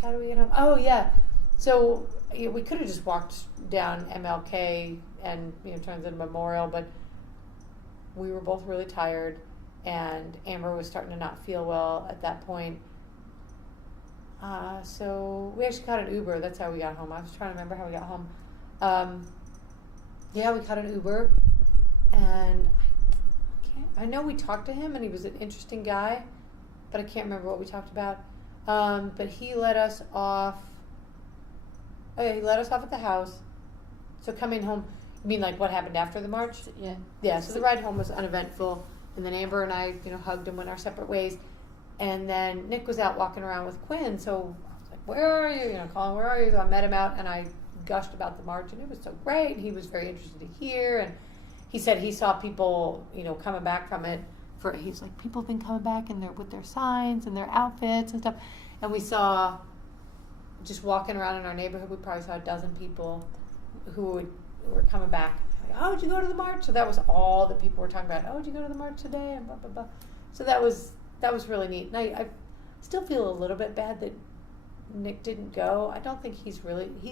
how do we get home? Oh, yeah. So we could have just walked down MLK and turns into Memorial, but we were both really tired, and Amber was starting to not feel well at that point. So we actually got an Uber. That's how we got home. I was trying to remember how we got home. Yeah, we got an Uber, and I know we talked to him, and he was an interesting guy, but I can't remember what we talked about. But he let us off. Oh yeah, he let us off at the house. So coming home, you mean like what happened after the march? Yeah. Yeah. So the ride home was uneventful, and then Amber and I, hugged and went our separate ways. And then Nick was out walking around with Quinn, so I was like, where are you? Colin, where are you? So I met him out, and I gushed about the march, and it was so great. He was very interested to hear, and he said he saw people, coming back from it. He's like, people have been coming back with their signs and their outfits and stuff. And we saw, just walking around in our neighborhood, we probably saw a dozen people who were coming back. Like, oh, did you go to the march? So that was all that people were talking about. Oh, did you go to the march today? And blah, blah, blah. So that was really neat. And I still feel a little bit bad that Nick didn't go. I don't think he's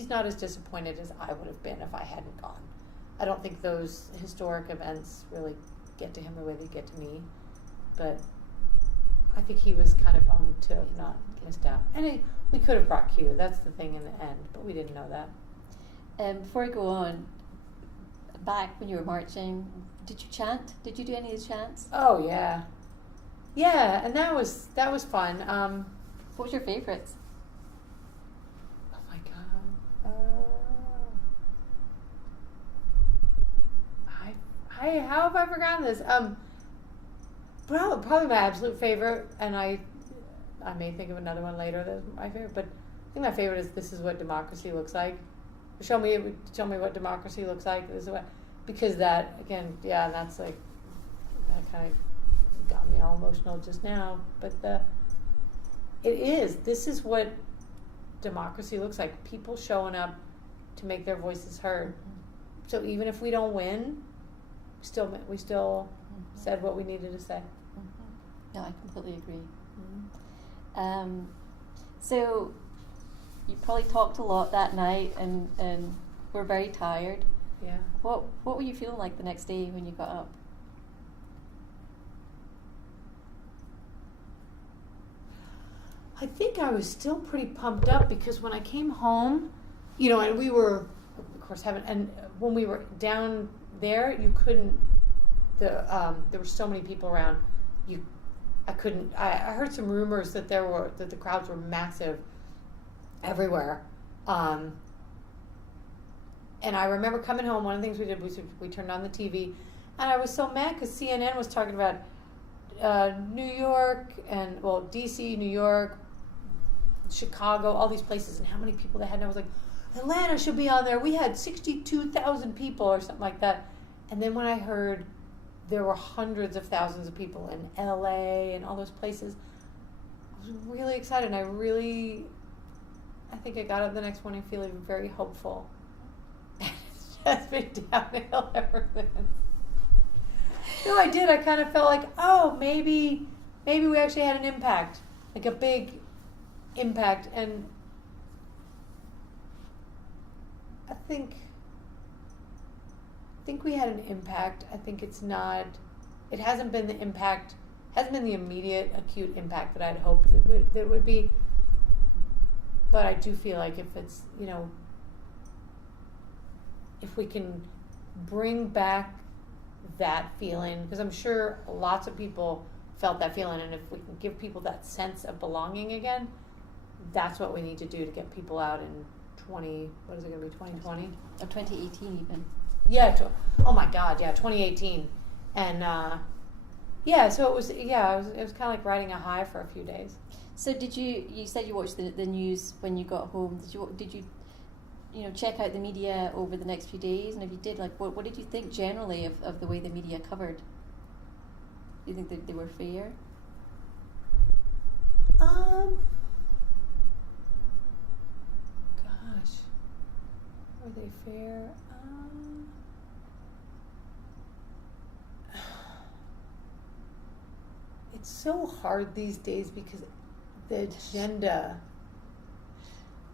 not as disappointed as I would have been if I hadn't gone. I don't think those historic events really get to him the way they get to me. But I think he was kind of bummed to have not missed out. And we could have brought Q. That's the thing in the end, but we didn't know that. Before I go on, back when you were marching, did you chant? Did you do any of the chants? Oh yeah. Yeah, and that was fun. What was your favorites? Oh my God. How have I forgotten this? Probably my absolute favorite, and I may think of another one later that's my favorite, but I think my favorite is "This is what democracy looks like." Show me what democracy looks like. This is what, because that again, yeah, and that's like that kind of got me all emotional just now. But this is what democracy looks like. People showing up to make their voices heard. So even if we don't win, we still said what we needed to say. No, I completely agree. So you probably talked a lot that night, and were very tired. Yeah. What were you feeling like the next day when you got up? I think I was still pretty pumped up because when I came home, and we were, of course, and when we were down there, you couldn't. There were so many people around. I couldn't. I heard some rumors that the crowds were massive everywhere. And I remember coming home. One of the things we did was we turned on the TV, and I was so mad because CNN was talking about New York and DC, New York, Chicago, all these places, and how many people they had. And I was like, Atlanta should be on there. We had 62,000 people or something like that. And then when I heard there were hundreds of thousands of people in LA and all those places, I was really excited. And I think I got up the next morning feeling very hopeful. And it's just been downhill ever since. No, I did. I kind of felt like, oh, maybe we actually had an impact. like a big impact, and I think we had an impact. I think it hasn't been the immediate acute impact that I'd hoped that would be. But I do feel like if it's, if we can bring back that feeling, because I'm sure lots of people felt that feeling, and if we can give people that sense of belonging again, that's what we need to do to get people out in 2020? Or 2018 even. Yeah, oh my God, yeah, 2018. And so it was kind of like riding a high for a few days. So you said you watched the news when you got home. Did you check out the media over the next few days? And if you did, like, what did you think generally of the way the media covered? Do you think that they were fair? Gosh, were they fair? It's so hard these days because the agenda.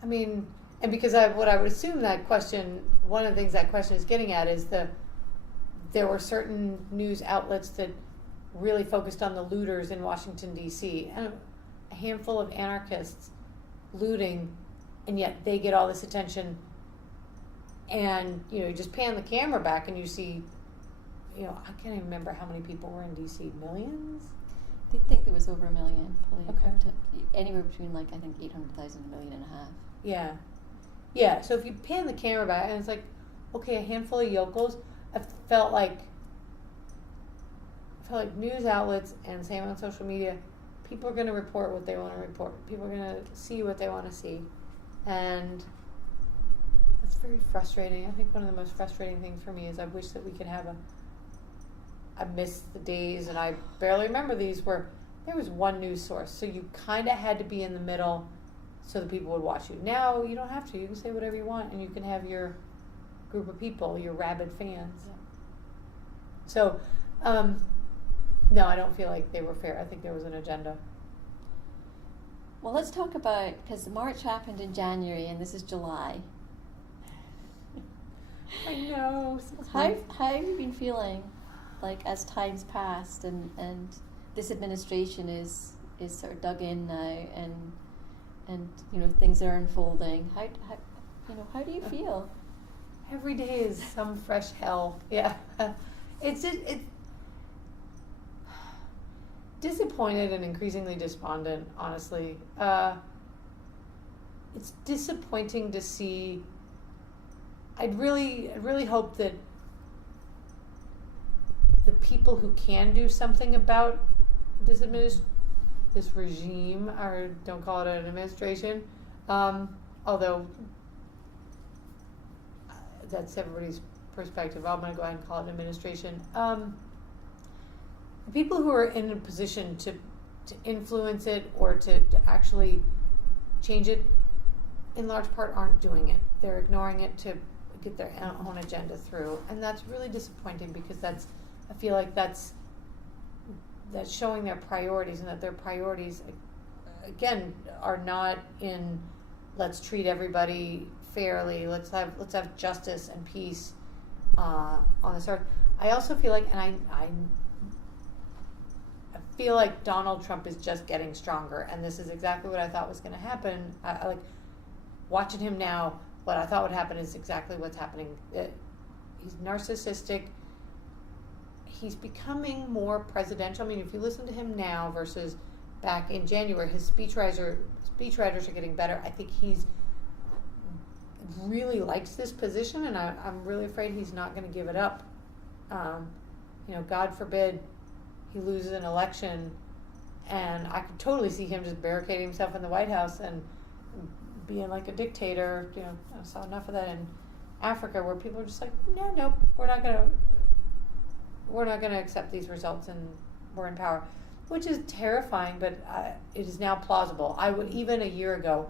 I mean, and because what I would assume that question, one of the things that question is getting at is there were certain news outlets that really focused on the looters in Washington, D.C., and a handful of anarchists looting, and yet they get all this attention. And, you just pan the camera back and you see, I can't even remember how many people were in D.C., millions? They think there was over 1 million, probably. Okay. Anywhere between, I think 800,000 and 1.5 million. Yeah. Yeah, so if you pan the camera back and it's like, okay, a handful of yokels, I felt like news outlets, and same on social media, people are going to report what they want to report. People are going to see what they want to see. And that's very frustrating. I think one of the most frustrating things for me is I wish that we could have I miss the days, and I barely remember these, where there was one news source. So you kind of had to be in the middle so that people would watch you. Now you don't have to. You can say whatever you want, and you can have your group of people, your rabid fans. Yeah. So, no, I don't feel like they were fair. I think there was an agenda. Well, let's talk about, because March happened in January, and this is July. I know. How have you been feeling, as time's passed, and this administration is sort of dug in now, and things are unfolding? How do you feel? Every day is some fresh hell. Yeah, it's disappointed and increasingly despondent. Honestly, it's disappointing to see. I'd really hope that the people who can do something about this regime, or don't call it an administration, although that's everybody's perspective. I'm going to go ahead and call it an administration. The people who are in a position to influence it or to actually change it, in large part, aren't doing it. They're ignoring it to get their own agenda through, and that's really disappointing, because I feel like that's showing their priorities, and that their priorities, again, are not in let's treat everybody fairly, let's have justice and peace on this earth. I also feel like, and I feel like Donald Trump is just getting stronger, and this is exactly what I thought was going to happen. I like watching him now. What I thought would happen is exactly what's happening. He's narcissistic. He's becoming more presidential. I mean, if you listen to him now versus back in January, his speechwriters are getting better. I think he's really likes this position, and I'm really afraid he's not going to give it up. God forbid he loses an election, and I could totally see him just barricading himself in the White House and being like a dictator. I saw enough of that in Africa, where people are just like, no, we're not going to accept these results, and we're in power, which is terrifying. But it is now plausible. Even a year ago,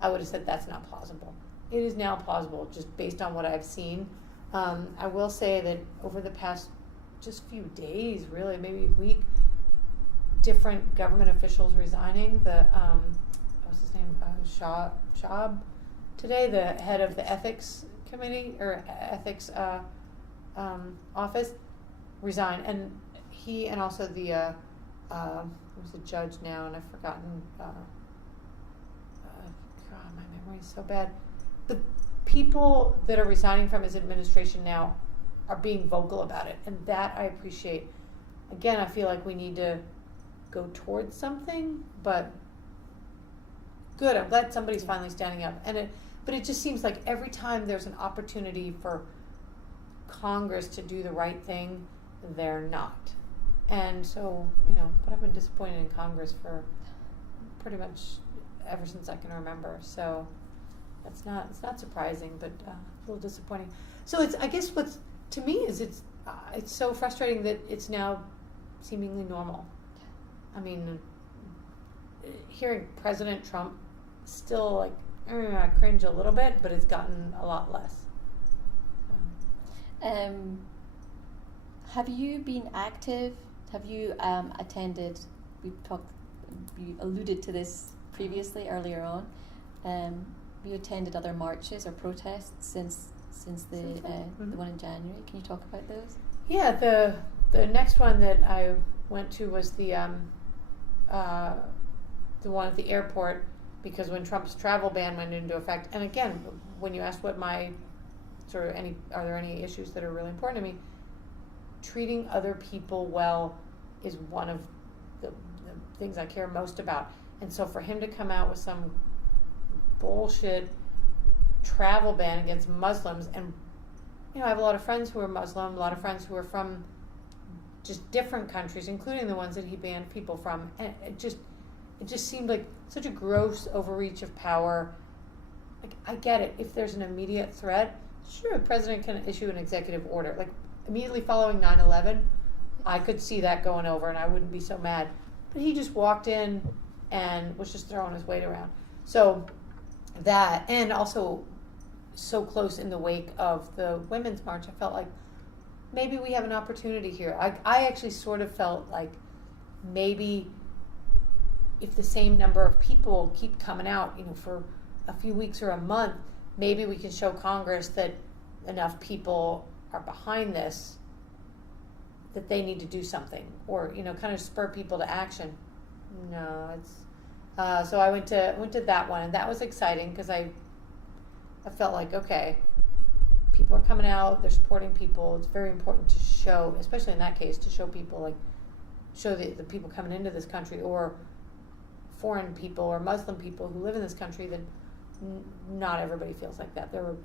I would have said that's not plausible. It is now plausible, just based on what I've seen. I will say that over the past just few days, really, maybe a week, different government officials resigning. The what's his name? Shab today, the head of the ethics committee or ethics office, resigned, and he and also the who's the judge now, and I've forgotten. God, my memory is so bad. The people that are resigning from his administration now are being vocal about it, and that I appreciate. Again, I feel like we need to go towards something, but good. I'm glad somebody's finally standing up. But it just seems like every time there's an opportunity for Congress to do the right thing, they're not. And so, but I've been disappointed in Congress for pretty much ever since I can remember. So it's not surprising, but a little disappointing. So I guess what's to me is it's so frustrating that it's now seemingly normal. I mean, hearing President Trump still I cringe a little bit, but it's gotten a lot less. Have you been active? Have you attended? You alluded to this previously earlier on. Have you attended other marches or protests since the one in January? Can you talk about those? Yeah, the next one that I went to was the one at the airport, because when Trump's travel ban went into effect, and again, when you asked what my are there any issues that are really important to me, treating other people well is one of the things I care most about. And so for him to come out with some bullshit travel ban against Muslims, and I have a lot of friends who are Muslim, a lot of friends who are from just different countries, including the ones that he banned people from, and it just seemed like such a gross overreach of power. I get it, if there's an immediate threat, sure, the president can issue an executive order. Immediately following 9/11, I could see that going over and I wouldn't be so mad. But he just walked in and was just throwing his weight around. So that, and also so close in the wake of the Women's March, I felt like maybe we have an opportunity here. I actually sort of felt like maybe if the same number of people keep coming out, for a few weeks or a month, maybe we can show Congress that enough people are behind this, that they need to do something, or kind of spur people to action. No, it's so I went to that one, and that was exciting because I felt like, okay, people are coming out, they're supporting people. It's very important to show, especially in that case, to show people, show the people coming into this country, or foreign people or Muslim people who live in this country, that not everybody feels like that. There were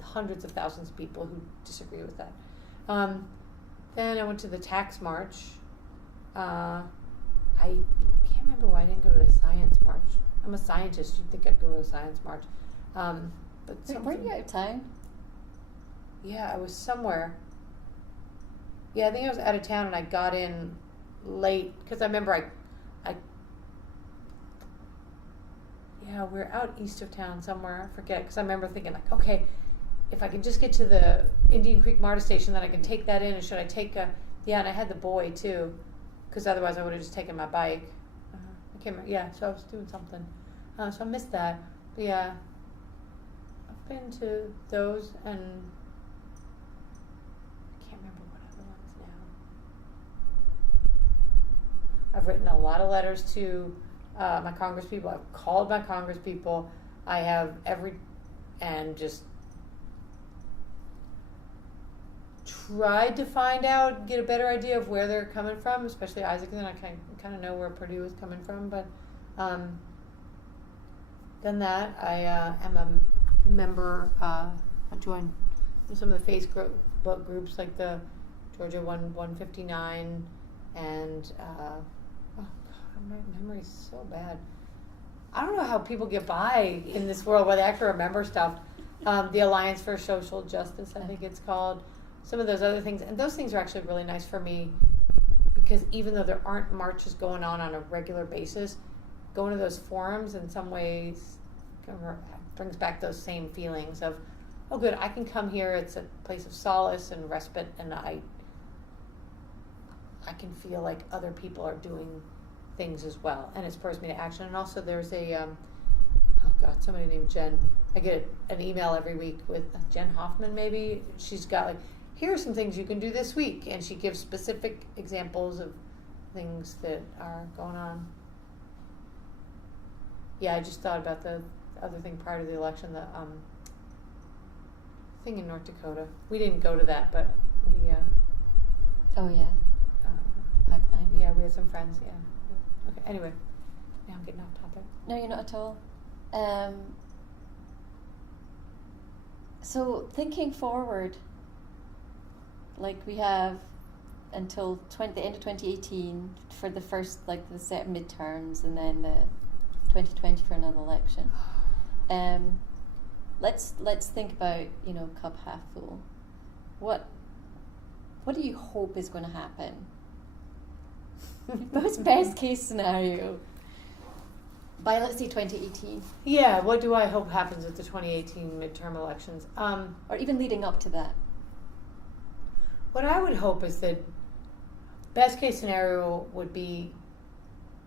hundreds of thousands of people who disagree with that. Then I went to the tax march. I can't remember why I didn't go to the science march. I'm a scientist. You'd think I'd go to a science march. But weren't you out of town? Yeah, I was somewhere. Yeah, I think I was out of town, and I got in late because I remember we're out east of town somewhere. I forget, because I remember thinking okay, if I can just get to the Indian Creek MARTA station, then I can take that in. And should I take and I had the boy too, because otherwise I would have just taken my bike. I can't remember. Yeah, so I was doing something. So I missed that. But yeah, I've been to those, and I can't remember what other ones now. I've written a lot of letters to my Congress people. I've called my Congress people. I have just tried to get a better idea of where they're coming from, especially Isaacson. I kind of know where Purdue is coming from, but then that, I am a member. I joined some of the Facebook groups, like the Georgia 159, and my memory's so bad. I don't know how people get by in this world where they actually remember stuff. The Alliance for Social Justice, I think it's called. Some of those other things, and those things are actually really nice for me, because even though there aren't marches going on a regular basis, going to those forums in some ways brings back those same feelings of, oh good, I can come here, it's a place of solace and respite, and I can feel like other people are doing things as well, and it spurs me to action. And also there's a somebody named Jen. I get an email every week with Jen Hoffman, maybe. She's got like, here are some things you can do this week, and she gives specific examples of things that are going on. Yeah, I just thought about the other thing prior to the election, the thing in North Dakota. We didn't go to that, but we Oh yeah, pipeline. yeah, we had some friends. Yeah. Okay. Anyway, now I'm getting off topic. No, you're not at all. So thinking forward, like we have until the end of 2018 for the first, like the set of midterms, and then the 2020 for another election. Let's think about, cup half full. What do you hope is going to happen? Most best case scenario by, let's say, 2018, Yeah, what do I hope happens with the 2018 midterm elections? or even leading up to that. What I would hope is that best case scenario would be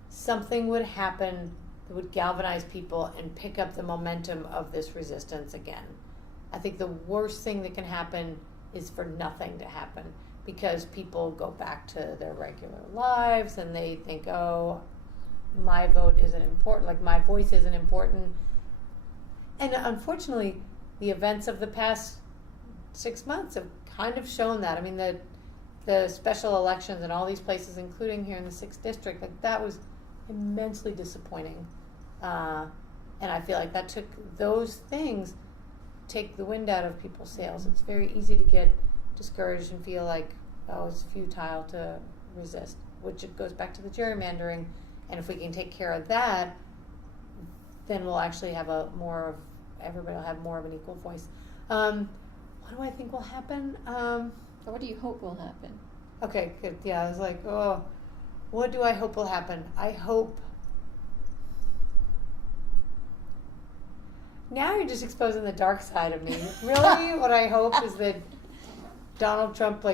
something would happen that would galvanize people and pick up the momentum of this resistance again. I think the worst thing that can happen is for nothing to happen, because people go back to their regular lives and they think, oh, my vote isn't important, like my voice isn't important. And unfortunately, the events of the past 6 months have kind of shown that. I mean, the special elections in all these places, including here in the 6th district, like that was immensely disappointing. And I feel like that took those things, take the wind out of people's sails. It's very easy to get discouraged and feel like, oh, it's futile to resist, which it goes back to the gerrymandering. And if we can take care of that, then we'll actually have everybody will have more of an equal voice. What do I think will happen? Or what do you hope will happen? Okay, good. Yeah, I was like, oh, what do I hope will happen? I hope. Now you're just exposing the dark side of me. Really, what I hope is that Donald Trump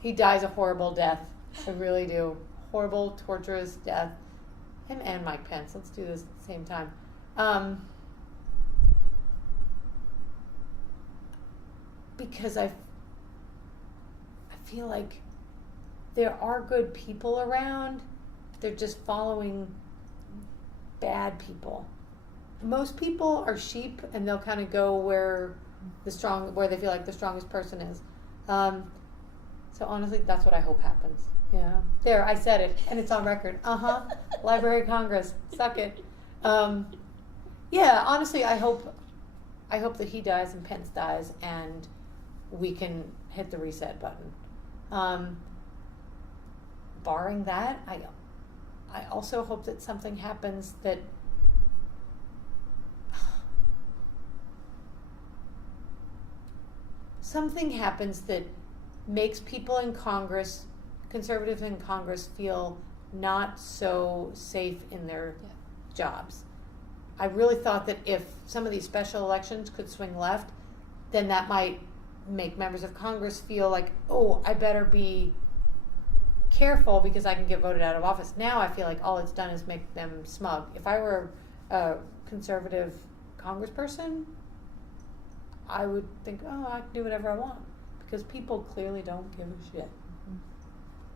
he dies a horrible death. I really do. Horrible, torturous death. Him and Mike Pence. Let's do this at the same time. Because I feel like there are good people around. They're just following bad people. Most people are sheep, and they'll kind of go where they feel like the strongest person is. So honestly, that's what I hope happens. Yeah. There, I said it, and it's on record. Library of Congress, suck it. Yeah, honestly, I hope that he dies and Pence dies, and we can hit the reset button. Barring that, I also hope that something happens that makes people in Congress, conservatives in Congress, feel not so safe in their jobs. I really thought that if some of these special elections could swing left, then that might make members of Congress feel like, oh, I better be careful because I can get voted out of office. Now I feel like all it's done is make them smug. If I were a conservative congressperson, I would think, oh, I can do whatever I want, because people clearly don't give a shit.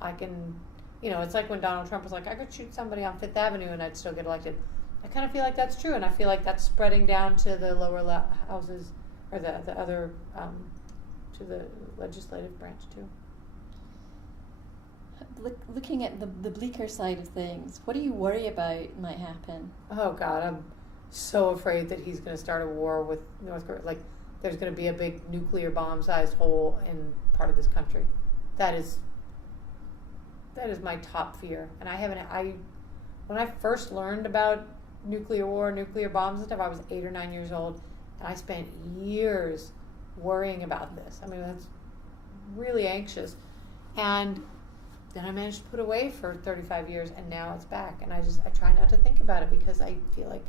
I can, it's like when Donald Trump was like, I could shoot somebody on Fifth Avenue and I'd still get elected. I kind of feel like that's true, and I feel like that's spreading down to the lower houses, or the other, to the legislative branch too. Looking at the bleaker side of things, what do you worry about might happen? Oh God, I'm so afraid that he's going to start a war with North Korea. Like, there's going to be a big nuclear bomb-sized hole in part of this country. That is my top fear. And when I first learned about nuclear war, nuclear bombs and stuff, I was 8 or 9 years old, and I spent years worrying about this. I mean, that's really anxious. And then I managed to put it away for 35 years, and now it's back. And I try not to think about it, because I feel like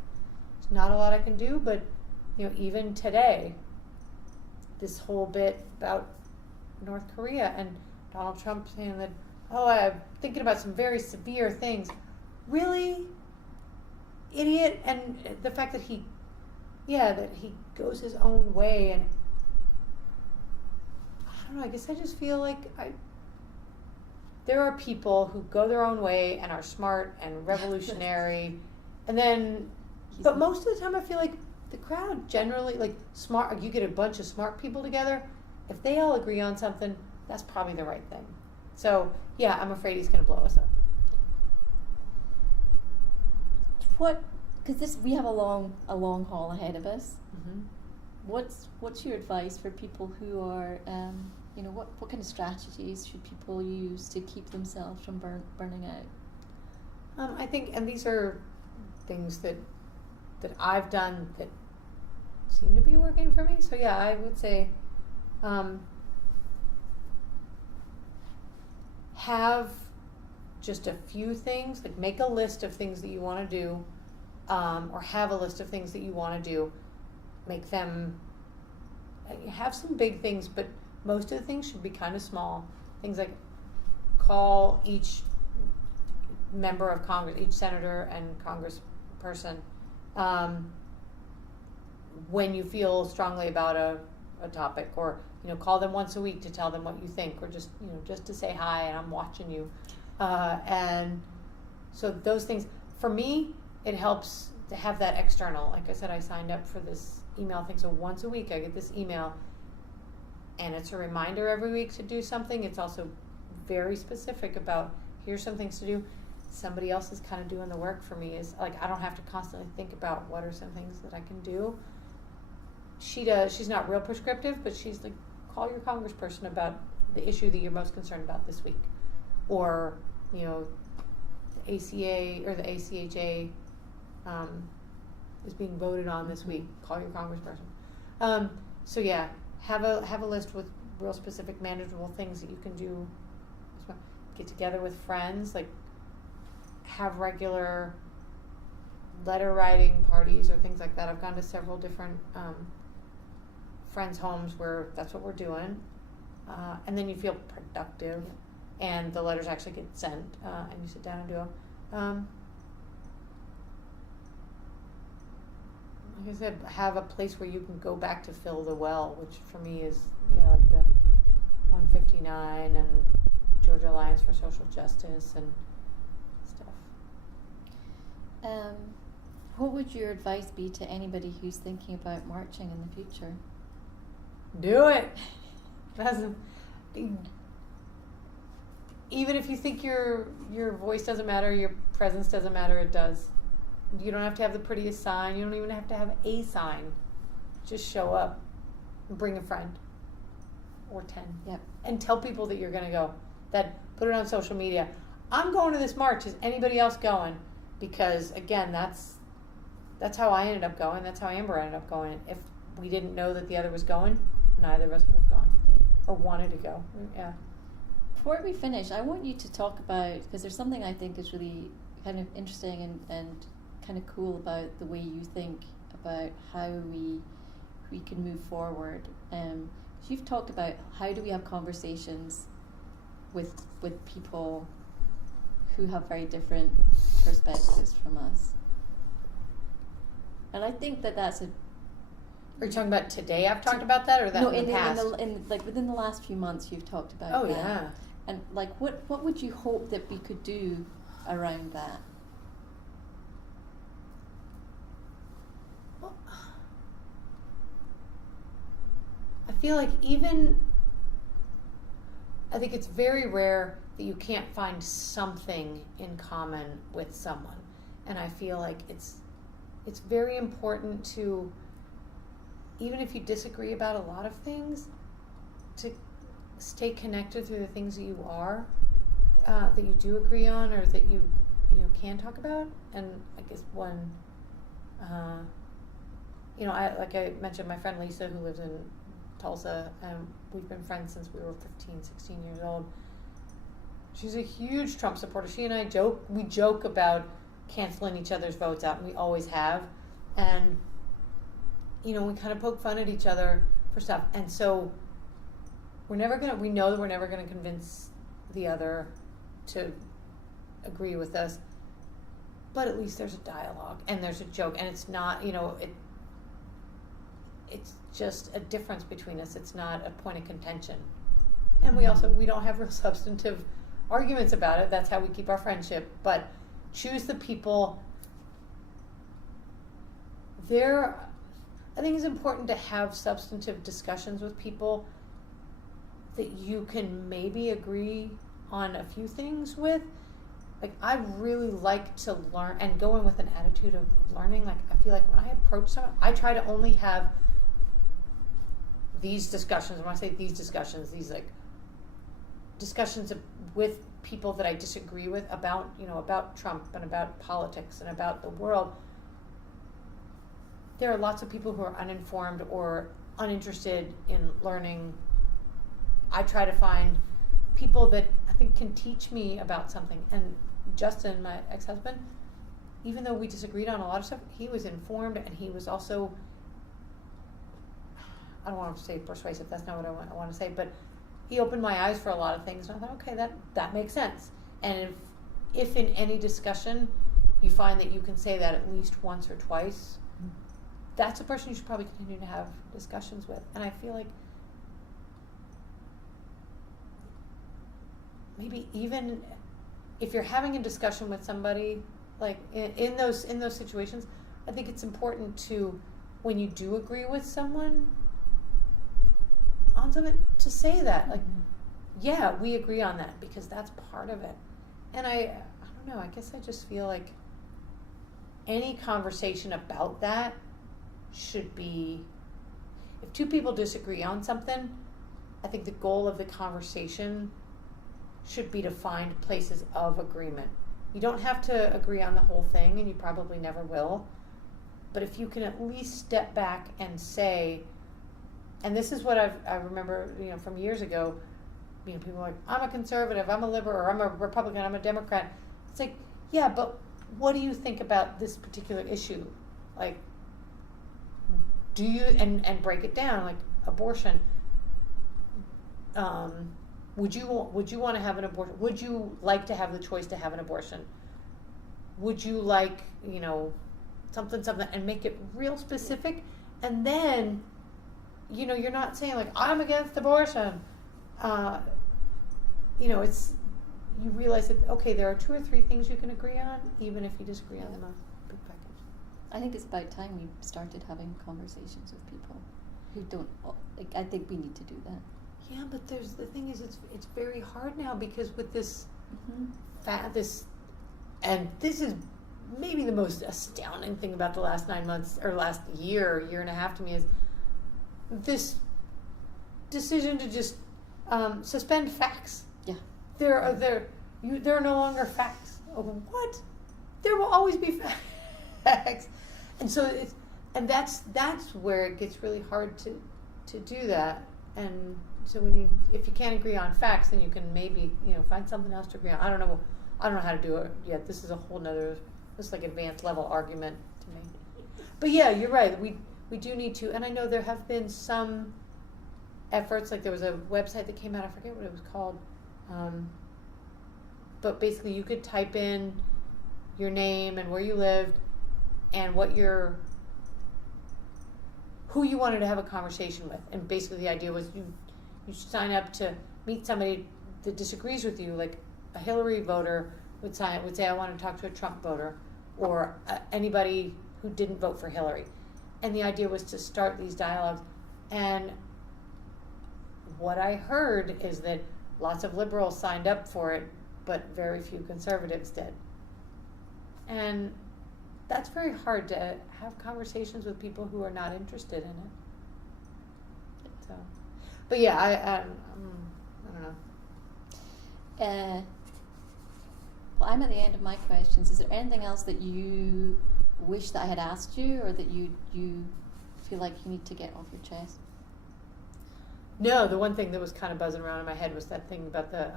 there's not a lot I can do. But, even today, this whole bit about North Korea and Donald Trump saying that, oh, I'm thinking about some very severe things. really idiot, and the fact that he goes his own way, and I don't know, I guess I just feel like there are people who go their own way and are smart and revolutionary, and then, but most of the time I feel like the crowd generally, like smart, you get a bunch of smart people together, if they all agree on something, that's probably the right thing. So yeah, I'm afraid he's going to blow us up. Because we have a long haul ahead of us. Mm-hmm. What's your advice for people who are, what kind of strategies should people use to keep themselves from burning out? I think, and these are things that I've done that seem to be working for me. So yeah, I would say have just a few things, like make a list of things that you want to do, or have a list of things that you want to do. Make them, have some big things, but most of the things should be kind of small. Things like call each member of Congress, each senator and congressperson, when you feel strongly about a topic, or call them once a week to tell them what you think, or just just to say hi and I'm watching you, and so those things, for me, it helps to have that external. Like I said, I signed up for this email thing, so once a week I get this email, and it's a reminder every week to do something. It's also very specific about, here's some things to do. Somebody else is kind of doing the work for me. Is like, I don't have to constantly think about what are some things that I can do. She does. She's not real prescriptive, but she's like, call your congressperson about the issue that you're most concerned about this week, or the ACA or the ACHA is being voted on this week. Call your congressperson. So yeah, have a list with real specific, manageable things that you can do. Get together with friends, like have regular letter writing parties or things like that. I've gone to several different friends' homes where that's what we're doing, and then you feel productive, and the letters actually get sent, and you sit down and do them. Like I said, have a place where you can go back to fill the well, which for me is like the 159 and Georgia Alliance for Social Justice and stuff. What would your advice be to anybody who's thinking about marching in the future? Do it. Even if you think your voice doesn't matter, your presence doesn't matter, it does. You don't have to have the prettiest sign. You don't even have to have a sign. Just show up and bring a friend or 10. Yep. And tell people that you're going to go. Put it on social media. I'm going to this march. Is anybody else going? Because again, that's how I ended up going. That's how Amber ended up going. If we didn't know that the other was going, neither of us would have gone or wanted to go. Yeah. Before we finish, I want you to talk about, because there's something I think is really kind of interesting and kind of cool about the way you think about how we can move forward. You've talked about how do we have conversations with people who have very different perspectives from us, and I think that's a. Are you talking about today? I've talked about that, or that in the past? Within the last few months, you've talked about. Oh that. Yeah. And what would you hope that we could do around that? Well, I feel like I think it's very rare that you can't find something in common with someone, and I feel like it's very important to, even if you disagree about a lot of things, to stay connected through the things that you are, that you do agree on, or that you can talk about. And I guess one, like I mentioned, my friend Lisa, who lives in Tulsa, and we've been friends since we were 15, 16 years old. She's a huge Trump supporter. She and I joke about canceling each other's votes out, and we always have. And we kind of poke fun at each other for stuff. And so we know that we're never gonna convince the other to agree with us. but at least there's a dialogue and there's a joke, and it's not, it's just a difference between us. It's not a point of contention. And we don't have real substantive arguments about it. That's how we keep our friendship. But choose the people. I think it's important to have substantive discussions with people that you can maybe agree on a few things with. Like, I really like to learn and go in with an attitude of learning. Like, I feel like when I approach someone, I try to only have these discussions. When I say these discussions, these like discussions with people that I disagree with about Trump and about politics and about the world. There are lots of people who are uninformed or uninterested in learning. I try to find people that I think can teach me about something. And Justin, my ex-husband, even though we disagreed on a lot of stuff, he was informed, and he was also, I don't want to say persuasive, that's not what I want to say, but he opened my eyes for a lot of things, and I thought, okay, that makes sense. And if in any discussion you find that you can say that at least once or twice, that's a person you should probably continue to have discussions with. And I feel like maybe even if you're having a discussion with somebody, like in those situations, I think it's important to, when you do agree with someone on something, to say that, like, yeah, we agree on that, because that's part of it. And I don't know, I guess I just feel like any conversation about that should be, if two people disagree on something, I think the goal of the conversation should be to find places of agreement. You don't have to agree on the whole thing, and you probably never will. But if you can at least step back and say, and this is what I remember, from years ago, people are like, I'm a conservative, I'm a liberal, or I'm a Republican, I'm a Democrat. It's like, yeah, but what do you think about this particular issue? Like, do you, and break it down, like abortion. Would you want to have an abortion? Would you like to have the choice to have an abortion? Would you like, something, and make it real specific? And then, you're not saying like, I'm against abortion. It's, you realize that, okay, there are 2 or 3 things you can agree on, even if you disagree on them. I think it's about time we started having conversations with people who don't, I think we need to do that. Yeah, but the thing is, it's very hard now, because with this, and this is maybe the most astounding thing about the last 9 months, or last year and a half to me, is this decision to just suspend facts. Yeah. There are no longer facts. Oh, what? There will always be facts. And so that's where it gets really hard to do that. And so if you can't agree on facts, then you can maybe, find something else to agree on. I don't know how to do it yet. This is a whole nother, this is like advanced level argument to me. But yeah, you're right. We do need to, and I know there have been some efforts, like there was a website that came out, I forget what it was called, but basically you could type in your name and where you lived and who you wanted to have a conversation with. And basically the idea was you sign up to meet somebody that disagrees with you, like a Hillary voter would say, I want to talk to a Trump voter, or anybody who didn't vote for Hillary. And the idea was to start these dialogues. And what I heard is that lots of liberals signed up for it, but very few conservatives did. And that's very hard to have conversations with people who are not interested in it. So, but yeah, I don't know. Well, I'm at the end of my questions. Is there anything else that you wish that I had asked you, or that you feel like you need to get off your chest? No, the one thing that was kind of buzzing around in my head was that thing about the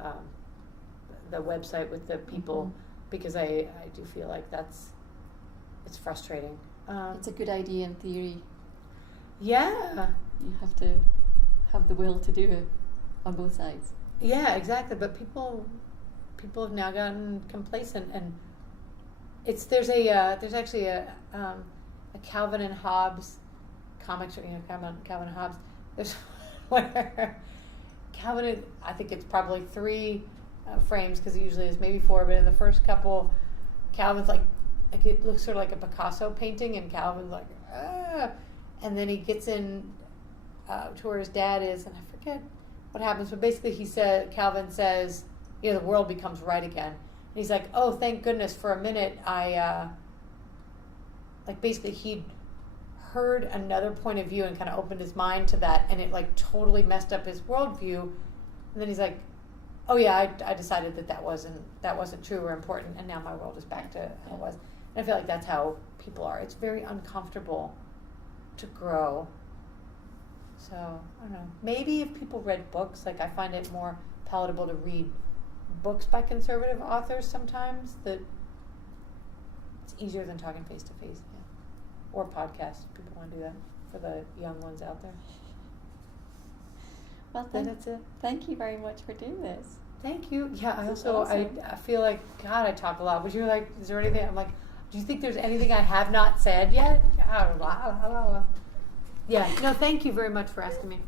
website with the people, because I do feel like it's frustrating. It's a good idea in theory. Yeah. You have to have the will to do it on both sides. Yeah, exactly. But people have now gotten complacent, and there's actually a Calvin and Hobbes comics, Calvin and Hobbes. There's where Calvin, I think it's probably 3 frames, because it usually is maybe 4, but in the first couple, Calvin's like it looks sort of like a Picasso painting, and Calvin's like, ah, and then he gets in to where his dad is, and I forget what happens, but basically Calvin says, the world becomes right again. And he's like, oh, thank goodness, for a minute I, basically he'd heard another point of view and kind of opened his mind to that, and it totally messed up his worldview. And then he's like, oh yeah, I decided that wasn't true or important, and now my world is back to how it was. And I feel like that's how people are. It's very uncomfortable to grow. So, I don't know. Maybe if people read books, I find it more palatable to read books by conservative authors sometimes, that it's easier than talking face to face. Or podcasts, if people want to do that, for the young ones out there. Well, that's it. Thank you very much for doing this. Thank you. Yeah, Awesome. I feel like, God, I talk a lot. Would you is there anything, I'm like, do you think there's anything I have not said yet? Yeah, no, thank you very much for asking me.